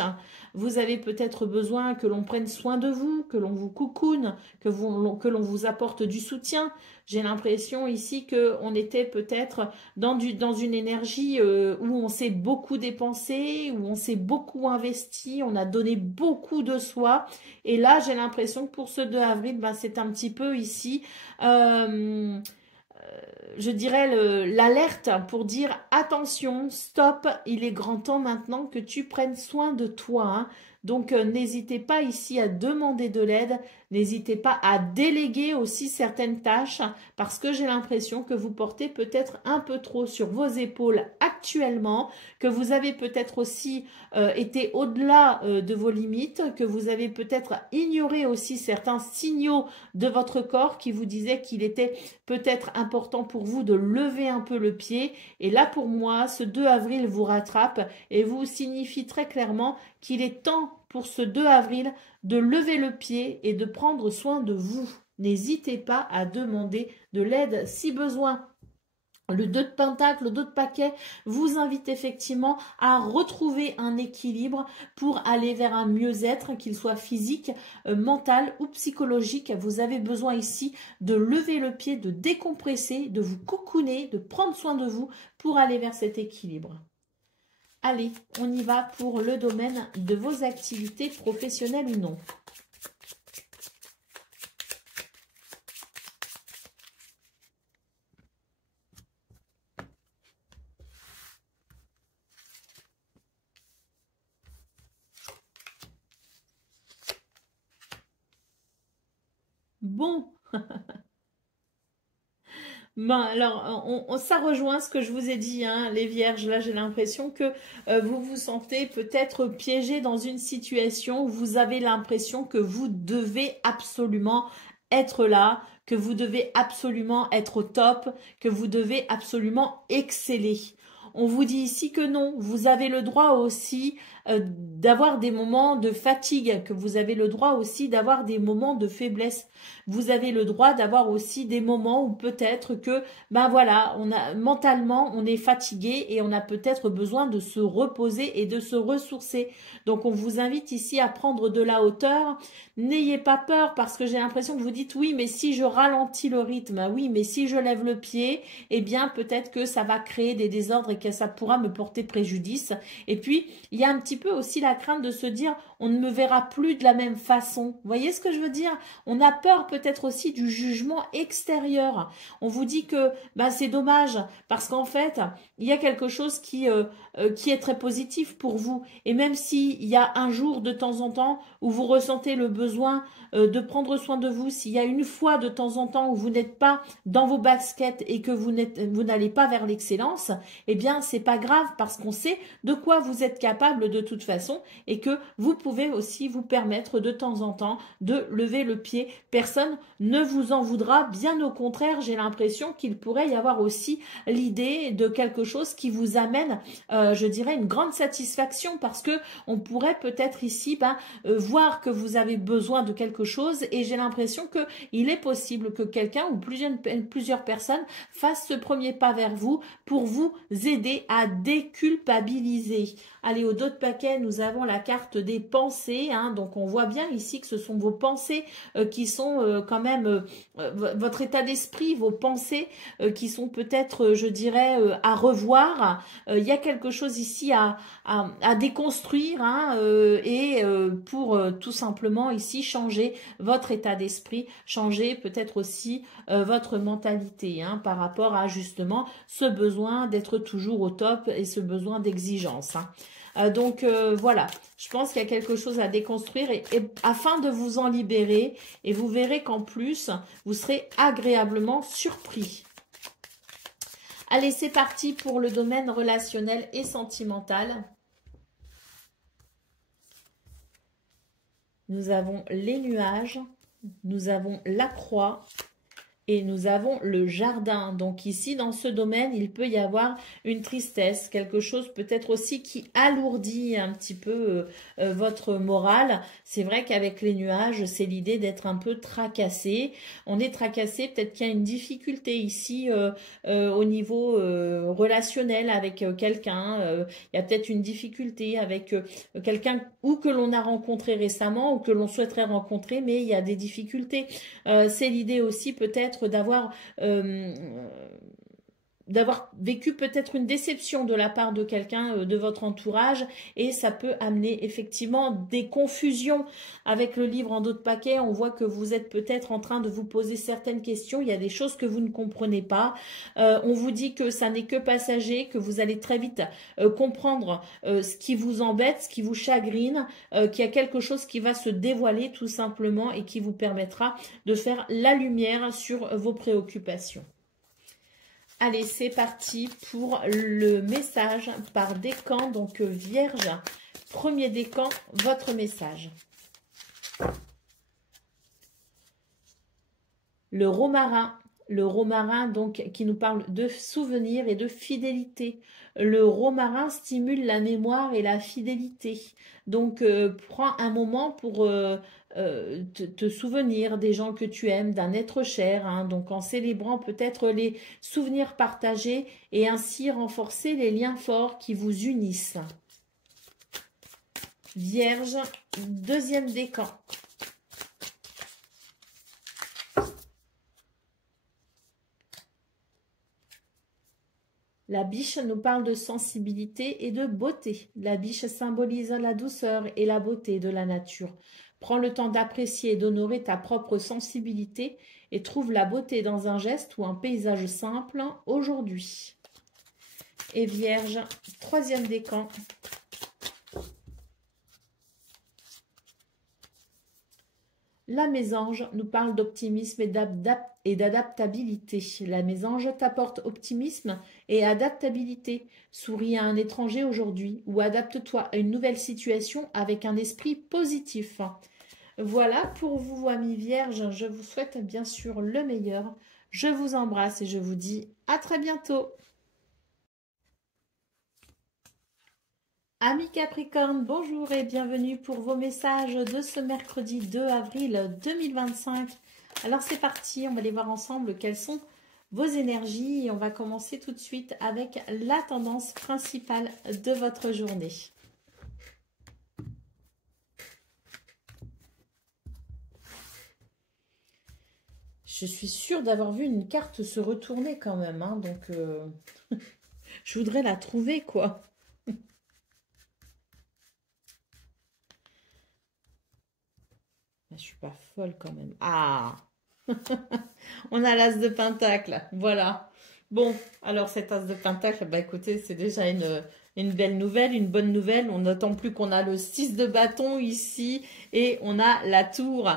Vous avez peut-être besoin que l'on prenne soin de vous, que l'on vous coucoune, que l'on vous apporte du soutien. J'ai l'impression ici qu'on était peut-être dans une énergie où on s'est beaucoup dépensé, où on s'est beaucoup investi, on a donné beaucoup de soi. Et là, j'ai l'impression que pour ce 2 avril, c'est un petit peu ici... je dirais l'alerte pour dire attention, stop, il est grand temps maintenant que tu prennes soin de toi. Hein. Donc n'hésitez pas ici à demander de l'aide, n'hésitez pas à déléguer aussi certaines tâches parce que j'ai l'impression que vous portez peut-être un peu trop sur vos épaules actuellement, que vous avez peut-être aussi été au-delà de vos limites, que vous avez peut-être ignoré aussi certains signaux de votre corps qui vous disaient qu'il était peut-être important pour vous de lever un peu le pied. Et là, pour moi, ce 2 avril vous rattrape et vous signifie très clairement qu'il est temps pour ce 2 avril de lever le pied et de prendre soin de vous. N'hésitez pas à demander de l'aide si besoin. Le 2 de Pentacle, le 2 de paquet vous invite effectivement à retrouver un équilibre pour aller vers un mieux-être, qu'il soit physique, mental ou psychologique. Vous avez besoin ici de lever le pied, de décompresser, de vous cocooner, de prendre soin de vous pour aller vers cet équilibre. Allez, on y va pour le domaine de vos activités professionnelles ou non. Bon, alors, ça rejoint ce que je vous ai dit, hein, les vierges. Là, j'ai l'impression que vous vous sentez peut-être piégé dans une situation où vous avez l'impression que vous devez absolument être là, que vous devez absolument être au top, que vous devez absolument exceller. On vous dit ici que non, vous avez le droit aussi d'avoir des moments de fatigue, que vous avez le droit aussi d'avoir des moments de faiblesse. Vous avez le droit d'avoir aussi des moments où peut-être que, voilà, mentalement, on est fatigué et on a peut-être besoin de se reposer et de se ressourcer. Donc, on vous invite ici à prendre de la hauteur. N'ayez pas peur parce que j'ai l'impression que vous dites oui, mais si je ralentis le rythme, oui, mais si je lève le pied, eh bien, peut-être que ça va créer des désordres et que ça pourra me porter préjudice. Et puis, il y a un petit peu aussi la crainte de se dire, on ne me verra plus de la même façon. Vous voyez ce que je veux dire? On a peur peut-être aussi du jugement extérieur. On vous dit que c'est dommage parce qu'en fait, il y a quelque chose qui est très positif pour vous. Et même s'il y a un jour de temps en temps où vous ressentez le besoin de prendre soin de vous, s'il y a une fois de temps en temps où vous n'êtes pas dans vos baskets et que vous n'allez pas vers l'excellence, eh bien, c'est pas grave parce qu'on sait de quoi vous êtes capable de toute façon et que vous pouvez aussi vous permettre de temps en temps de lever le pied. Personne ne vous en voudra, bien au contraire, j'ai l'impression qu'il pourrait y avoir aussi l'idée de quelque chose qui vous amène, je dirais, une grande satisfaction parce que on pourrait peut-être ici voir que vous avez besoin de quelque chose et j'ai l'impression que il est possible que quelqu'un ou plusieurs personnes fassent ce premier pas vers vous pour vous aider à déculpabiliser. Allez, au dos de paquet, nous avons la carte des pensées. Hein, donc, on voit bien ici que ce sont vos pensées qui sont quand même votre état d'esprit, vos pensées qui sont peut-être, je dirais, à revoir. Il y a quelque chose ici à déconstruire hein, et pour tout simplement ici changer votre état d'esprit, changer peut-être aussi votre mentalité hein, par rapport à justement ce besoin d'être toujours au top et ce besoin d'exigence. Hein. Donc voilà, je pense qu'il y a quelque chose à déconstruire et afin de vous en libérer et vous verrez qu'en plus, vous serez agréablement surpris. Allez, c'est parti pour le domaine relationnel et sentimental. Nous avons les nuages, nous avons la croix et nous avons le jardin. Donc ici, dans ce domaine, il peut y avoir une tristesse, quelque chose peut-être aussi qui alourdit un petit peu votre morale. C'est vrai qu'avec les nuages, c'est l'idée d'être un peu tracassé. On est tracassé, peut-être qu'il y a une difficulté ici au niveau relationnel avec quelqu'un. Il y a peut-être une difficulté avec quelqu'un ou que l'on a rencontré récemment ou que l'on souhaiterait rencontrer, mais il y a des difficultés. C'est l'idée aussi peut-être d'avoir vécu peut-être une déception de la part de quelqu'un de votre entourage et ça peut amener effectivement des confusions. Avec le livre en dos de paquet, on voit que vous êtes peut-être en train de vous poser certaines questions, il y a des choses que vous ne comprenez pas. On vous dit que ça n'est que passager, que vous allez très vite comprendre ce qui vous embête, ce qui vous chagrine, qu'il y a quelque chose qui va se dévoiler tout simplement et qui vous permettra de faire la lumière sur vos préoccupations. Allez, c'est parti pour le message par décan, donc Vierge, premier décan, votre message. Le romarin donc qui nous parle de souvenirs et de fidélité. Le romarin stimule la mémoire et la fidélité. Donc, prends un moment pour te souvenir des gens que tu aimes, d'un être cher. Hein, donc, en célébrant peut-être les souvenirs partagés et ainsi renforcer les liens forts qui vous unissent. Vierge, deuxième décan. La biche nous parle de sensibilité et de beauté. La biche symbolise la douceur et la beauté de la nature. Prends le temps d'apprécier et d'honorer ta propre sensibilité et trouve la beauté dans un geste ou un paysage simple aujourd'hui. Et Vierge, troisième décan. La mésange nous parle d'optimisme et d'adaptabilité. La mésange t'apporte optimisme et adaptabilité. Souris à un étranger aujourd'hui ou adapte-toi à une nouvelle situation avec un esprit positif. Voilà pour vous, amis vierges. Je vous souhaite bien sûr le meilleur. Je vous embrasse et je vous dis à très bientôt. Amis Capricorne, bonjour et bienvenue pour vos messages de ce mercredi 2 avril 2025. Alors c'est parti, on va aller voir ensemble quelles sont vos énergies et on va commencer tout de suite avec la tendance principale de votre journée. Je suis sûre d'avoir vu une carte se retourner quand même, hein, donc je voudrais la trouver quoi. Je suis pas folle quand même. Ah, on a l'as de pentacle, voilà. Bon, alors cet as de pentacle, bah écoutez, c'est déjà une belle nouvelle, une bonne nouvelle. On n'attend plus qu'on a le 6 de bâton ici et on a la tour.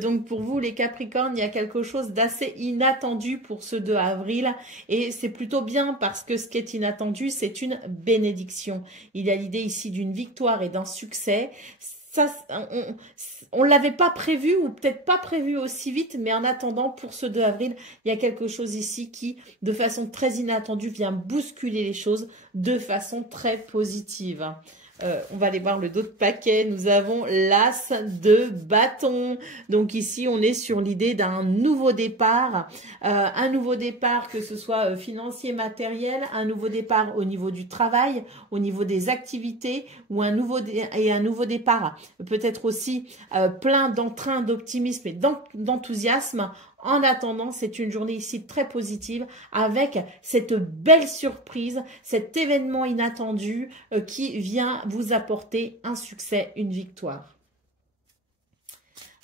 Donc pour vous les Capricornes, il y a quelque chose d'assez inattendu pour ce 2 avril et c'est plutôt bien parce que ce qui est inattendu, c'est une bénédiction. Il y a l'idée ici d'une victoire et d'un succès. Ça, on ne l'avait pas prévu ou peut-être pas prévu aussi vite, mais en attendant, pour ce 2 avril, il y a quelque chose ici qui, de façon très inattendue, vient bousculer les choses de façon très positive. On va aller voir le dos de paquet. Nous avons l'as de bâton. Donc ici, on est sur l'idée d'un nouveau départ. Un nouveau départ, que ce soit financier, matériel, un nouveau départ au niveau du travail, au niveau des activités, ou un nouveau départ. Peut-être aussi plein d'entrain, d'optimisme et d'enthousiasme. En attendant, c'est une journée ici très positive avec cette belle surprise, cet événement inattendu qui vient vous apporter un succès, une victoire.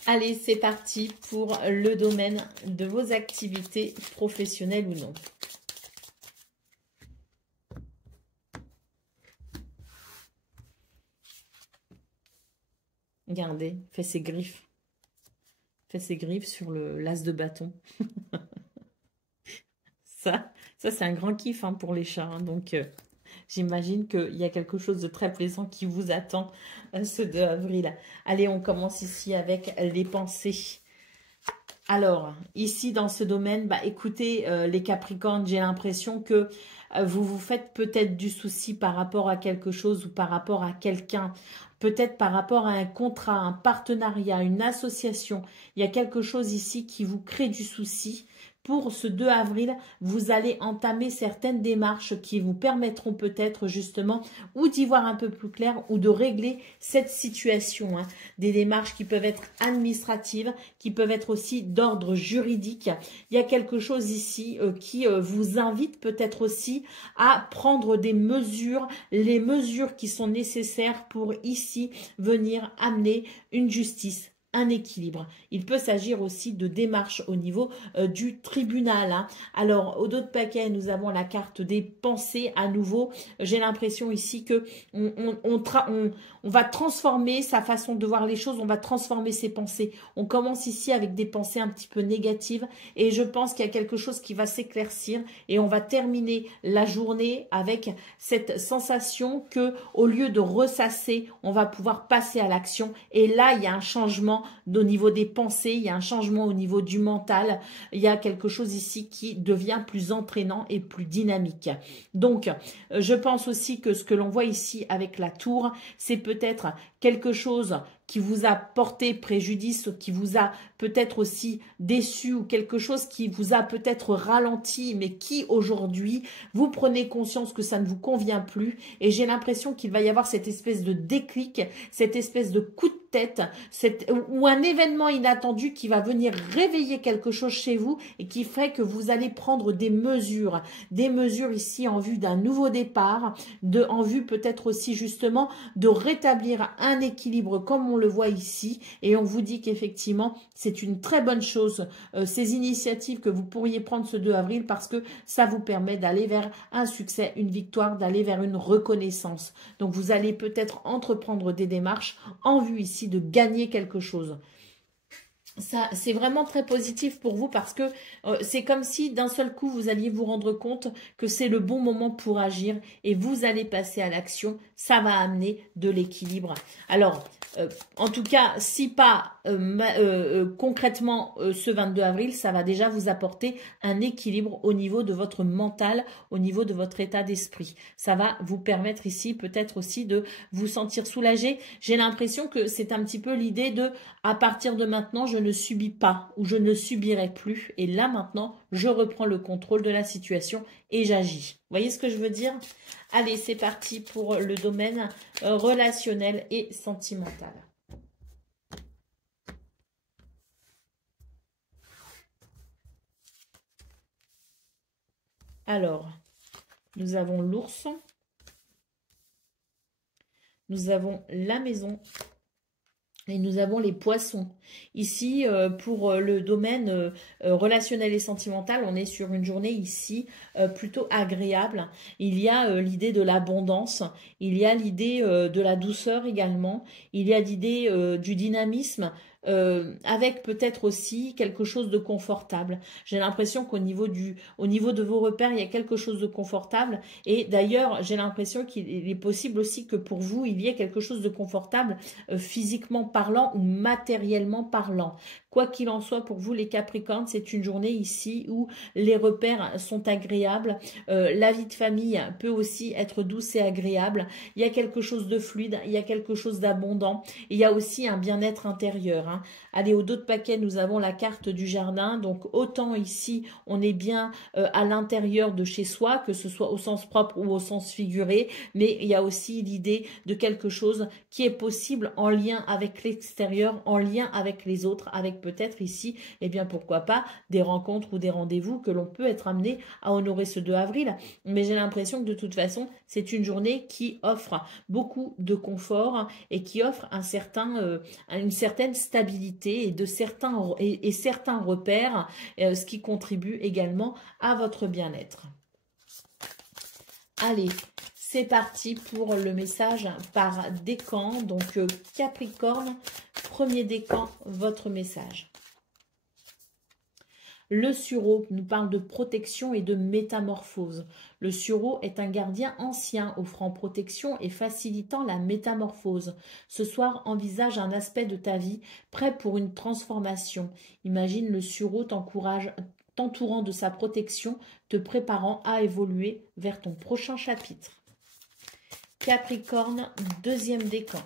Allez, c'est parti pour le domaine de vos activités professionnelles ou non. Regardez, fait ses griffes. Fait ses griffes sur l'as de bâton. Ça c'est un grand kiff hein, pour les chats. Hein, donc, j'imagine qu'il y a quelque chose de très plaisant qui vous attend ce 2 avril. Allez, on commence ici avec les pensées. Alors, ici, dans ce domaine, bah, écoutez, les Capricornes, j'ai l'impression que vous vous faites peut-être du souci par rapport à quelque chose ou par rapport à quelqu'un, peut-être par rapport à un contrat, un partenariat, une association. Il y a quelque chose ici qui vous crée du souci. Pour ce 2 avril, vous allez entamer certaines démarches qui vous permettront peut-être justement ou d'y voir un peu plus clair ou de régler cette situation. Hein. Des démarches qui peuvent être administratives, qui peuvent être aussi d'ordre juridique. Il y a quelque chose ici qui vous invite peut-être aussi à prendre des mesures, les mesures qui sont nécessaires pour ici venir amener une justice, un équilibre. Il peut s'agir aussi de démarches au niveau du tribunal. Hein. Alors, au dos de paquet, nous avons la carte des pensées à nouveau. J'ai l'impression ici que on va transformer sa façon de voir les choses, on va transformer ses pensées. On commence ici avec des pensées un petit peu négatives et je pense qu'il y a quelque chose qui va s'éclaircir et on va terminer la journée avec cette sensation que au lieu de ressasser, on va pouvoir passer à l'action et là, il y a un changement au niveau des pensées, il y a un changement au niveau du mental, il y a quelque chose ici qui devient plus entraînant et plus dynamique. Donc, je pense aussi que ce que l'on voit ici avec la tour, c'est peut-être quelque chose qui vous a porté préjudice, qui vous a peut-être aussi déçu ou quelque chose qui vous a peut-être ralenti, mais qui aujourd'hui, vous prenez conscience que ça ne vous convient plus. Et j'ai l'impression qu'il va y avoir cette espèce de déclic, cette espèce de coup de tête, ou un événement inattendu qui va venir réveiller quelque chose chez vous et qui fait que vous allez prendre des mesures ici en vue d'un nouveau départ, en vue peut-être aussi justement de rétablir un équilibre comme on le voit ici et on vous dit qu'effectivement c'est une très bonne chose ces initiatives que vous pourriez prendre ce 2 avril parce que ça vous permet d'aller vers un succès, une victoire, d'aller vers une reconnaissance. Donc vous allez peut-être entreprendre des démarches en vue ici de gagner quelque chose. Ça, c'est vraiment très positif pour vous parce que c'est comme si d'un seul coup, vous alliez vous rendre compte que c'est le bon moment pour agir et vous allez passer à l'action. Ça va amener de l'équilibre. Alors, en tout cas, si pas concrètement ce 22 avril, ça va déjà vous apporter un équilibre au niveau de votre mental, au niveau de votre état d'esprit. Ça va vous permettre ici peut-être aussi de vous sentir soulagé. J'ai l'impression que c'est un petit peu l'idée de à partir de maintenant, je ne subis pas ou je ne subirai plus. Et là maintenant, je reprends le contrôle de la situation et j'agis. Vous voyez ce que je veux dire? Allez, c'est parti pour le domaine relationnel et sentimental. Alors, nous avons l'ours, nous avons la maison et nous avons les poissons. Ici, pour le domaine relationnel et sentimental, on est sur une journée ici plutôt agréable. Il y a l'idée de l'abondance, il y a l'idée de la douceur également, il y a l'idée du dynamisme, avec peut-être aussi quelque chose de confortable. J'ai l'impression qu'au niveau de vos repères, il y a quelque chose de confortable. Et d'ailleurs, j'ai l'impression qu'il est possible aussi que pour vous, il y ait quelque chose de confortable physiquement parlant ou matériellement parlant. Quoi qu'il en soit, pour vous, les Capricornes, c'est une journée ici où les repères sont agréables. La vie de famille peut aussi être douce et agréable. Il y a quelque chose de fluide, il y a quelque chose d'abondant. Il y a aussi un bien-être intérieur. Hein. Allez, au dos de paquet, nous avons la carte du jardin. Donc, autant ici, on est bien à l'intérieur de chez soi, que ce soit au sens propre ou au sens figuré. Mais il y a aussi l'idée de quelque chose qui est possible en lien avec l'extérieur, en lien avec les autres, avec peut-être ici, eh bien pourquoi pas, des rencontres ou des rendez-vous que l'on peut être amené à honorer ce 2 avril. Mais j'ai l'impression que de toute façon, c'est une journée qui offre beaucoup de confort et qui offre une certaine stabilité et certains repères, ce qui contribue également à votre bien-être. Allez, c'est parti pour le message par décan. Donc, Capricorne, premier décan, votre message. Le sureau nous parle de protection et de métamorphose. Le sureau est un gardien ancien offrant protection et facilitant la métamorphose. Ce soir, envisage un aspect de ta vie prêt pour une transformation. Imagine le sureau t'entourant de sa protection, te préparant à évoluer vers ton prochain chapitre. Capricorne, deuxième décan.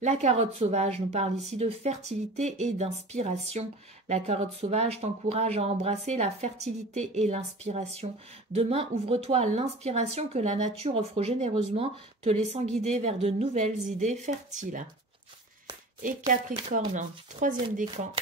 La carotte sauvage nous parle ici de fertilité et d'inspiration. La carotte sauvage t'encourage à embrasser la fertilité et l'inspiration. Demain, ouvre-toi à l'inspiration que la nature offre généreusement, te laissant guider vers de nouvelles idées fertiles. Et Capricorne, troisième décan.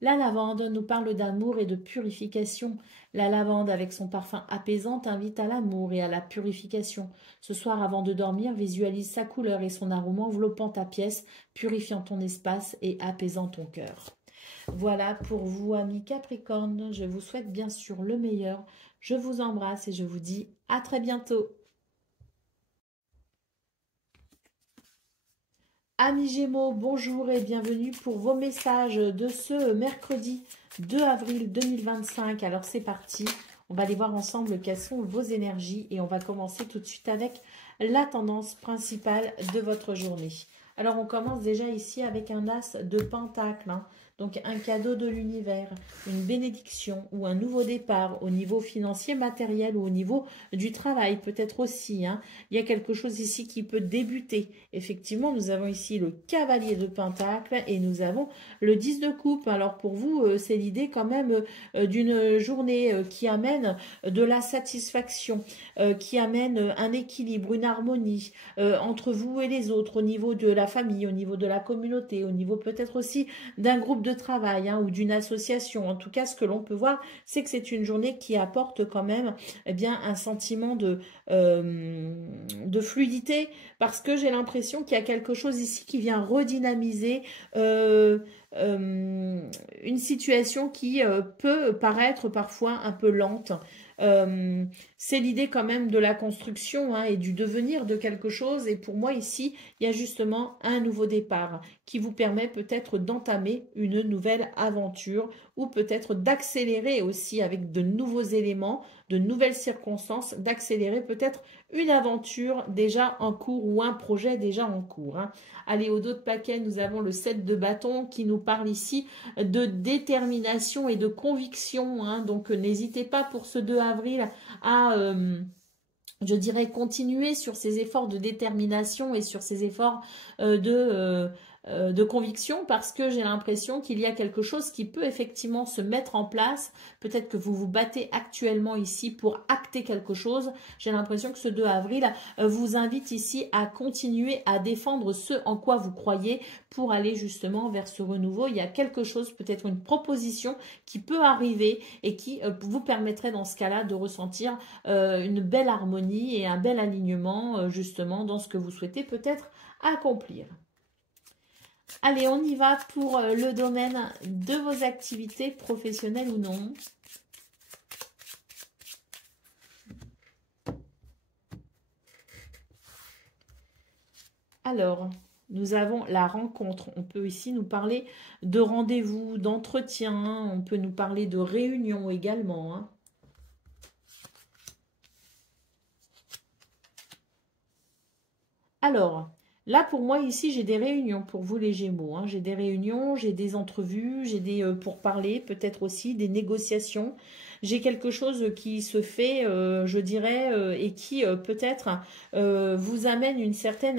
La lavande nous parle d'amour et de purification. La lavande, avec son parfum apaisant, t'invite à l'amour et à la purification. Ce soir, avant de dormir, visualise sa couleur et son arôme enveloppant ta pièce, purifiant ton espace et apaisant ton cœur. Voilà pour vous, amis Capricorne. Je vous souhaite bien sûr le meilleur. Je vous embrasse et je vous dis à très bientôt. Amis Gémeaux, bonjour et bienvenue pour vos messages de ce mercredi 2 avril 2025. Alors c'est parti, on va aller voir ensemble quelles sont vos énergies et on va commencer tout de suite avec la tendance principale de votre journée. Alors on commence déjà ici avec un as de pentacle, hein. Donc un cadeau de l'univers, une bénédiction ou un nouveau départ au niveau financier, matériel ou au niveau du travail peut-être aussi, hein. Il y a quelque chose ici qui peut débuter. Effectivement, nous avons ici le cavalier de pentacle et nous avons le 10 de coupe. Alors pour vous, c'est l'idée quand même d'une journée qui amène de la satisfaction, qui amène un équilibre, une harmonie entre vous et les autres au niveau de la famille, au niveau de la communauté, au niveau peut-être aussi d'un groupe de travail, hein, ou d'une association. En tout cas, ce que l'on peut voir, c'est que c'est une journée qui apporte quand même bien un sentiment de fluidité, parce que j'ai l'impression qu'il y a quelque chose ici qui vient redynamiser une situation qui peut paraître parfois un peu lente. C'est l'idée quand même de la construction, hein, et du devenir de quelque chose. Et pour moi ici, il y a justement un nouveau départ qui vous permet peut-être d'entamer une nouvelle aventure ou peut-être d'accélérer aussi avec de nouveaux éléments, de nouvelles circonstances, d'accélérer peut-être une aventure déjà en cours ou un projet déjà en cours, hein. Allez, au dos de paquet, nous avons le 7 de bâton qui nous parle ici de détermination et de conviction, hein. Donc, n'hésitez pas pour ce 2 avril à... je dirais continuer sur ces efforts de détermination et sur ces efforts de conviction, parce que j'ai l'impression qu'il y a quelque chose qui peut effectivement se mettre en place. Peut-être que vous vous battez actuellement ici pour acter quelque chose. J'ai l'impression que ce 2 avril vous invite ici à continuer à défendre ce en quoi vous croyez pour aller justement vers ce renouveau. Il y a quelque chose, peut-être une proposition qui peut arriver et qui vous permettrait dans ce cas-là de ressentir une belle harmonie et un bel alignement justement dans ce que vous souhaitez peut-être accomplir. Allez, on y va pour le domaine de vos activités professionnelles ou non. Alors, nous avons la rencontre. On peut ici nous parler de rendez-vous, d'entretien. On peut nous parler de réunion également, hein. Alors, là, pour moi, ici, j'ai des réunions pour vous, les Gémeaux, hein. J'ai des réunions, j'ai des entrevues, j'ai des pourparlers, peut-être aussi des négociations. J'ai quelque chose qui se fait, je dirais, et qui peut-être vous amène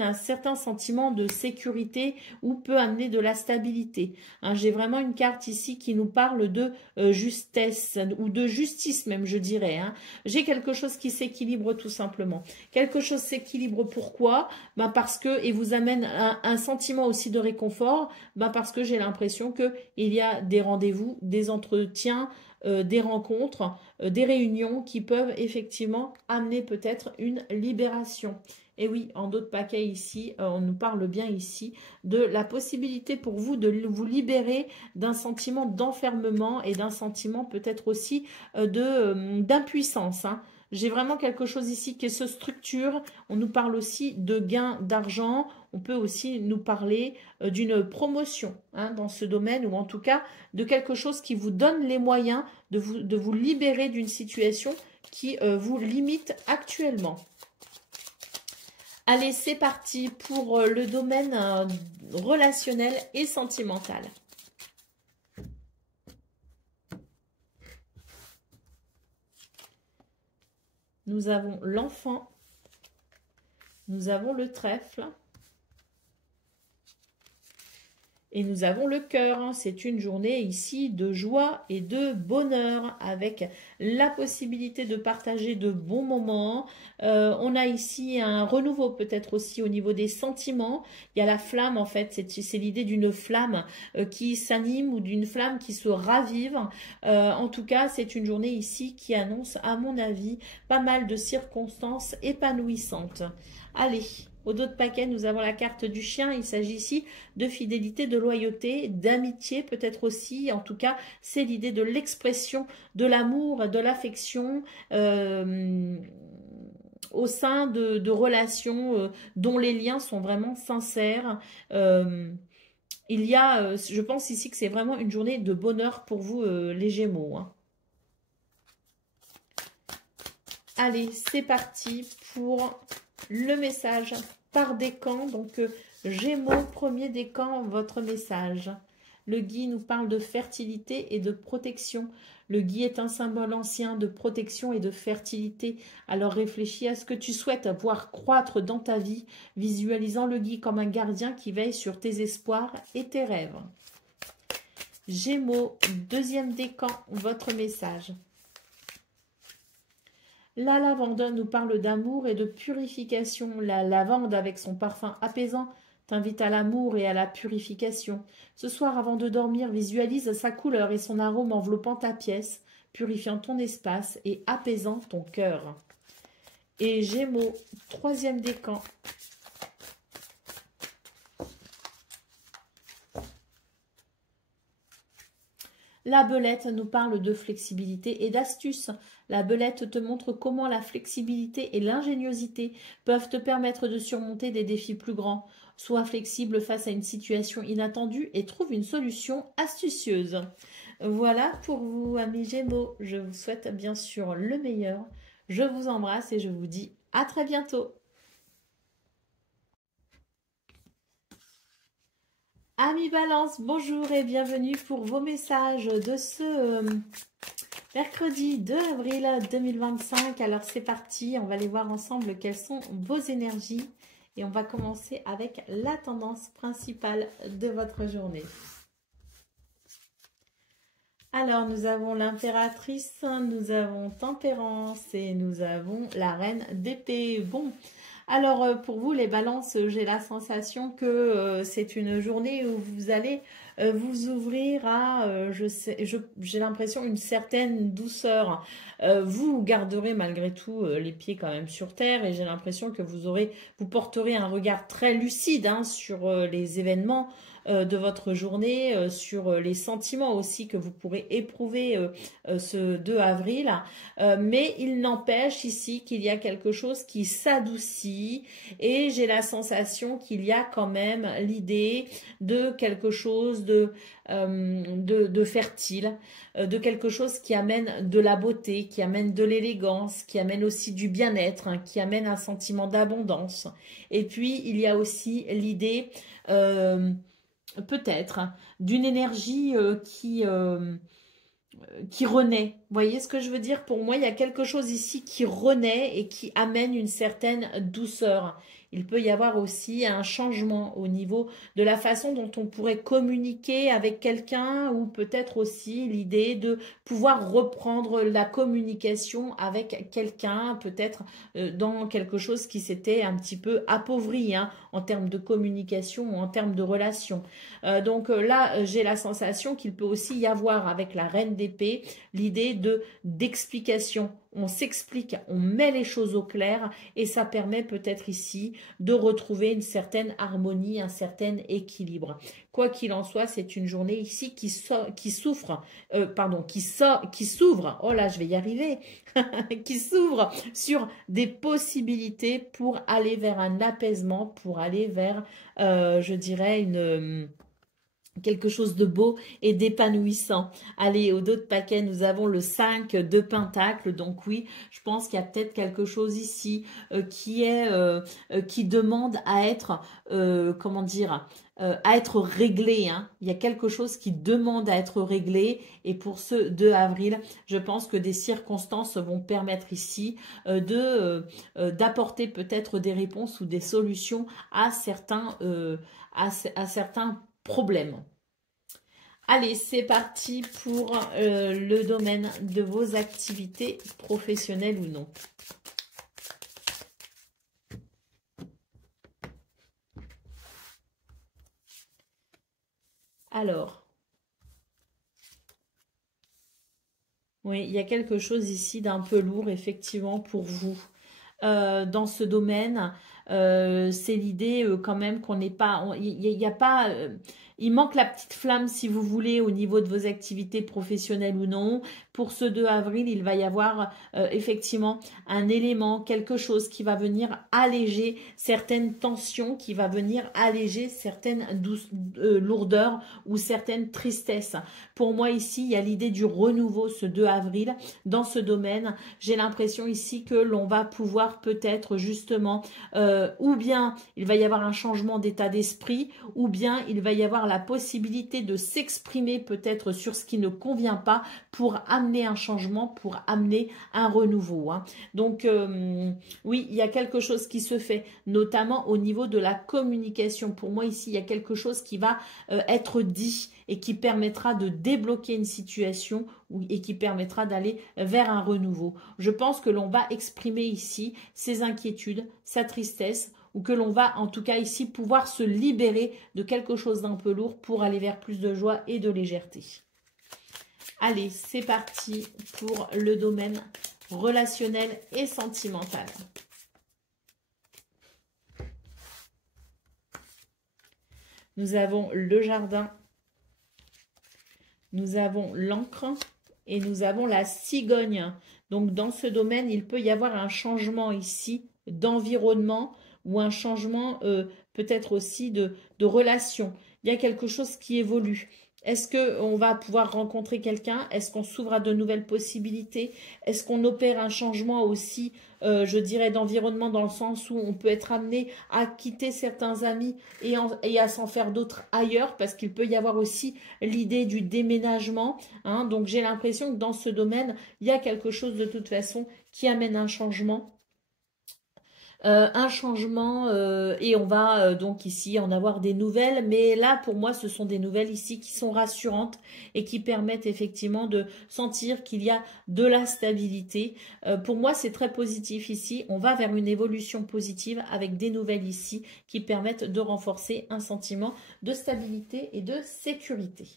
un certain sentiment de sécurité ou peut amener de la stabilité, hein. J'ai vraiment une carte ici qui nous parle de justesse ou de justice même, je dirais, hein. J'ai quelque chose qui s'équilibre tout simplement. Quelque chose s'équilibre, pourquoi? Ben parce que, et vous amène un sentiment aussi de réconfort, ben parce que j'ai l'impression qu'il y a des rendez-vous, des entretiens, des rencontres, des réunions qui peuvent effectivement amener peut-être une libération. Et oui, en d'autres paquets ici, on nous parle bien ici de la possibilité pour vous de vous libérer d'un sentiment d'enfermement et d'un sentiment peut-être aussi d'impuissance, hein. J'ai vraiment quelque chose ici qui se structure. On nous parle aussi de gain d'argent. On peut aussi nous parler d'une promotion hein, dans ce domaine, ou en tout cas de quelque chose qui vous donne les moyens de vous libérer d'une situation qui vous limite actuellement. Allez, c'est parti pour le domaine relationnel et sentimental. Nous avons l'enfant, nous avons le trèfle et nous avons le cœur. C'est une journée ici de joie et de bonheur avec la possibilité de partager de bons moments. On a ici un renouveau peut-être aussi au niveau des sentiments. Il y a la flamme en fait, c'est l'idée d'une flamme qui s'anime ou d'une flamme qui se ravive. En tout cas, c'est une journée ici qui annonce à mon avis pas mal de circonstances épanouissantes. Allez. Au dos de paquet, nous avons la carte du chien. Il s'agit ici de fidélité, de loyauté, d'amitié peut-être aussi. En tout cas, c'est l'idée de l'expression de l'amour, de l'affection au sein de relations dont les liens sont vraiment sincères. Il y a, je pense ici que c'est vraiment une journée de bonheur pour vous, les Gémeaux. Hein. Allez, c'est parti pour le message par décan. Donc, Gémeaux, premier décan, votre message. Le gui nous parle de fertilité et de protection. Le gui est un symbole ancien de protection et de fertilité. Alors réfléchis à ce que tu souhaites voir croître dans ta vie, visualisant le gui comme un gardien qui veille sur tes espoirs et tes rêves. Gémeaux, deuxième décan, votre message. La lavande nous parle d'amour et de purification. La lavande, avec son parfum apaisant, t'invite à l'amour et à la purification. Ce soir, avant de dormir, visualise sa couleur et son arôme enveloppant ta pièce, purifiant ton espace et apaisant ton cœur. Et Gémeaux, troisième décan. La belette nous parle de flexibilité et d'astuce. La belette te montre comment la flexibilité et l'ingéniosité peuvent te permettre de surmonter des défis plus grands. Sois flexible face à une situation inattendue et trouve une solution astucieuse. Voilà pour vous, amis Gémeaux. Je vous souhaite bien sûr le meilleur. Je vous embrasse et je vous dis à très bientôt. Amis Balance, bonjour et bienvenue pour vos messages de ce mercredi 2 avril 2025. Alors c'est parti, on va aller voir ensemble quelles sont vos énergies et on va commencer avec la tendance principale de votre journée. Alors nous avons l'impératrice, nous avons Tempérance et nous avons la reine d'épée. Bon. Alors, pour vous, les balances, j'ai la sensation que c'est une journée où vous allez vous ouvrir à, j'ai l'impression, une certaine douceur. Vous garderez malgré tout les pieds quand même sur terre et j'ai l'impression que vous porterez un regard très lucide hein, sur les événements de votre journée, sur les sentiments aussi que vous pourrez éprouver ce 2 avril. Mais il n'empêche ici qu'il y a quelque chose qui s'adoucit et j'ai la sensation qu'il y a quand même l'idée de quelque chose de fertile, de quelque chose qui amène de la beauté, qui amène de l'élégance, qui amène aussi du bien-être, hein, qui amène un sentiment d'abondance. Et puis, il y a aussi l'idée peut-être d'une énergie qui renaît. Vous voyez ce que je veux dire? Pour moi, il y a quelque chose ici qui renaît et qui amène une certaine douceur. Il peut y avoir aussi un changement au niveau de la façon dont on pourrait communiquer avec quelqu'un ou peut-être aussi l'idée de pouvoir reprendre la communication avec quelqu'un, peut-être dans quelque chose qui s'était un petit peu appauvri hein, en termes de communication ou en termes de relation. Donc là, j'ai la sensation qu'il peut aussi y avoir avec la reine d'épée l'idée d'explication on s'explique, on met les choses au clair et ça permet peut-être ici de retrouver une certaine harmonie, un certain équilibre. Quoi qu'il en soit, c'est une journée ici qui s'ouvre, oh là, je vais y arriver, qui s'ouvre sur des possibilités pour aller vers un apaisement, pour aller vers, je dirais, quelque chose de beau et d'épanouissant. Allez, au dos de paquet, nous avons le 5 de Pentacle. Donc oui, je pense qu'il y a peut-être quelque chose ici qui demande à être, comment dire, à être réglé. Hein. Il y a quelque chose qui demande à être réglé. Et pour ce 2 avril, je pense que des circonstances vont permettre ici d'apporter peut-être des réponses ou des solutions à certains problèmes. Allez, c'est parti pour le domaine de vos activités professionnelles ou non. Alors, oui, il y a quelque chose ici d'un peu lourd, effectivement, pour vous. Dans ce domaine, c'est l'idée quand même qu'on n'est pas, il n'y a pas, il manque la petite flamme si vous voulez au niveau de vos activités professionnelles ou non. Pour ce 2 avril, il va y avoir effectivement un élément, quelque chose qui va venir alléger certaines tensions, qui va venir alléger certaines lourdeurs ou certaines tristesses. Pour moi ici, il y a l'idée du renouveau ce 2 avril dans ce domaine. J'ai l'impression ici que l'on va pouvoir peut-être justement, ou bien il va y avoir un changement d'état d'esprit, ou bien il va y avoir la possibilité de s'exprimer peut-être sur ce qui ne convient pas pour amener un changement, pour amener un renouveau. Hein. Donc oui, il y a quelque chose qui se fait, notamment au niveau de la communication. Pour moi ici, il y a quelque chose qui va être dit et qui permettra de débloquer une situation et qui permettra d'aller vers un renouveau. Je pense que l'on va exprimer ici ses inquiétudes, sa tristesse, ou que l'on va en tout cas ici pouvoir se libérer de quelque chose d'un peu lourd pour aller vers plus de joie et de légèreté. Allez, c'est parti pour le domaine relationnel et sentimental. Nous avons le jardin, nous avons l'encre et nous avons la cigogne. Donc, dans ce domaine, il peut y avoir un changement ici d'environnement ou un changement peut-être aussi de relation. Il y a quelque chose qui évolue. Est-ce qu'on va pouvoir rencontrer quelqu'un? Est-ce qu'on s'ouvre à de nouvelles possibilités? Est-ce qu'on opère un changement aussi, je dirais, d'environnement dans le sens où on peut être amené à quitter certains amis et à s'en faire d'autres ailleurs parce qu'il peut y avoir aussi l'idée du déménagement. Hein. Donc, j'ai l'impression que dans ce domaine, il y a quelque chose de toute façon qui amène un changement. Et on va donc ici en avoir des nouvelles, mais là pour moi ce sont des nouvelles ici qui sont rassurantes et qui permettent effectivement de sentir qu'il y a de la stabilité. Pour moi c'est très positif ici, on va vers une évolution positive avec des nouvelles ici qui permettent de renforcer un sentiment de stabilité et de sécurité.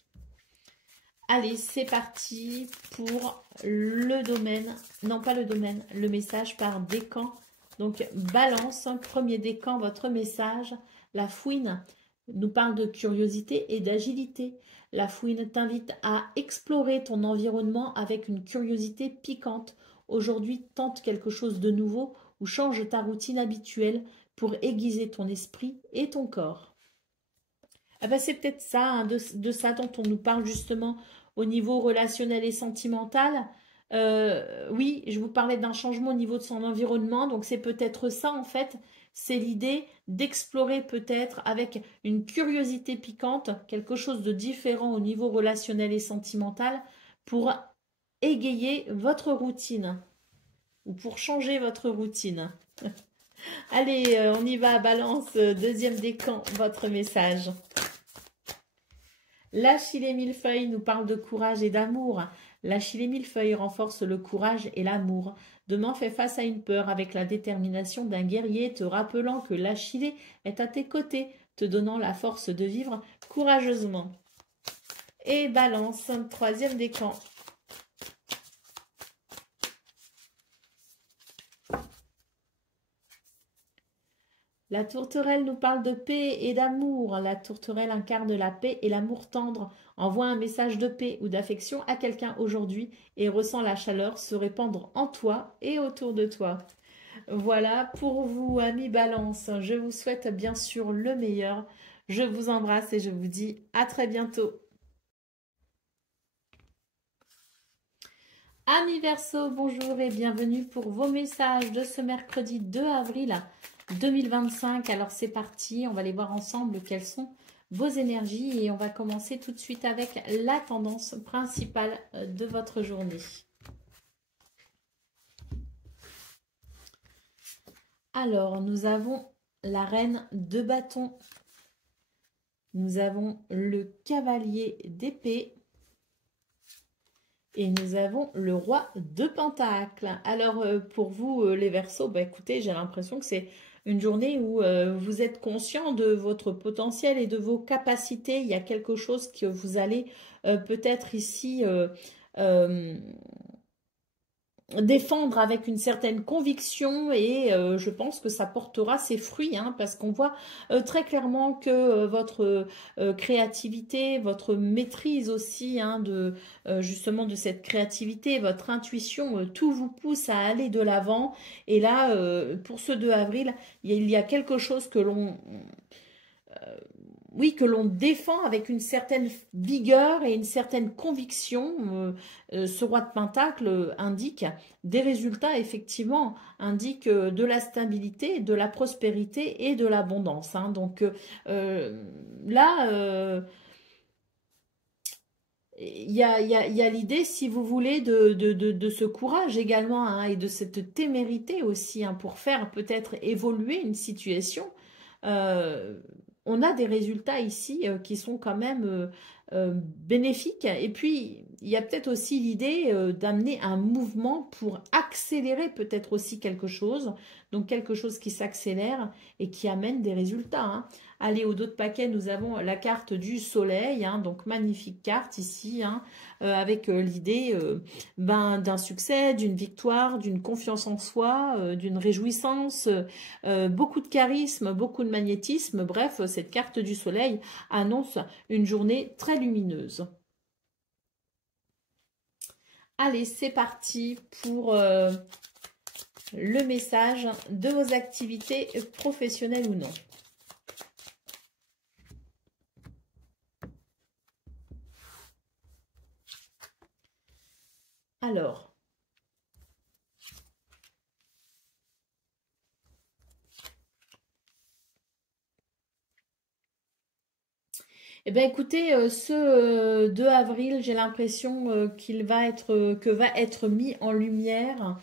Allez, c'est parti pour le domaine, non pas le domaine, le message par décan. Donc, balance, premier décan, votre message. La fouine nous parle de curiosité et d'agilité. La fouine t'invite à explorer ton environnement avec une curiosité piquante. Aujourd'hui, tente quelque chose de nouveau ou change ta routine habituelle pour aiguiser ton esprit et ton corps. Ah ben, c'est peut-être ça, hein, de ça dont on nous parle justement au niveau relationnel et sentimental. Oui, je vous parlais d'un changement au niveau de son environnement, donc c'est peut-être ça en fait, c'est l'idée d'explorer peut-être avec une curiosité piquante, quelque chose de différent au niveau relationnel et sentimental pour égayer votre routine ou pour changer votre routine. Allez, on y va, balance, deuxième décan, votre message. L'Achille et millefeuille nous parle de courage et d'amour. L'Achille et millefeuille renforce le courage et l'amour. Demain, fais face à une peur avec la détermination d'un guerrier, te rappelant que l'Achille est à tes côtés, te donnant la force de vivre courageusement. Et balance, troisième décan. La tourterelle nous parle de paix et d'amour. La tourterelle incarne la paix et l'amour tendre. Envoie un message de paix ou d'affection à quelqu'un aujourd'hui et ressens la chaleur se répandre en toi et autour de toi. Voilà pour vous, amis Balance. Je vous souhaite bien sûr le meilleur. Je vous embrasse et je vous dis à très bientôt. Amis Verseau, bonjour et bienvenue pour vos messages de ce mercredi 2 avril 2025. Alors c'est parti, on va aller voir ensemble quelles sont vos énergies et on va commencer tout de suite avec la tendance principale de votre journée. Alors, nous avons la reine de bâton, nous avons le cavalier d'épée et nous avons le roi de pentacles. Alors, pour vous, les Verseaux, bah, écoutez, j'ai l'impression que c'est une journée où vous êtes conscient de votre potentiel et de vos capacités. Il y a quelque chose que vous allez peut-être ici défendre avec une certaine conviction et je pense que ça portera ses fruits hein, parce qu'on voit très clairement que votre créativité, votre maîtrise aussi hein, de justement de cette créativité, votre intuition, tout vous pousse à aller de l'avant et là pour ce 2 avril, il y a quelque chose que l'on oui, que l'on défend avec une certaine vigueur et une certaine conviction. Ce roi de Pentacle indique des résultats, effectivement, indique de la stabilité, de la prospérité et de l'abondance. Hein. Donc là, il y a l'idée, si vous voulez, de ce courage également hein, et de cette témérité aussi hein, pour faire peut-être évoluer une situation. On a des résultats ici qui sont quand même bénéfiques. Et puis, il y a peut-être aussi l'idée d'amener un mouvement pour accélérer peut-être aussi quelque chose. Donc, quelque chose qui s'accélère et qui amène des résultats. Hein. Allez, au dos de paquet, nous avons la carte du soleil. Hein, donc, magnifique carte ici, hein, avec l'idée d'un succès, d'une victoire, d'une confiance en soi, d'une réjouissance, beaucoup de charisme, beaucoup de magnétisme. Bref, cette carte du soleil annonce une journée très lumineuse. Allez, c'est parti pour le message de vos activités professionnelles ou non. Alors, eh bien, écoutez, ce 2 avril, j'ai l'impression qu'il va être, que va être mis en lumière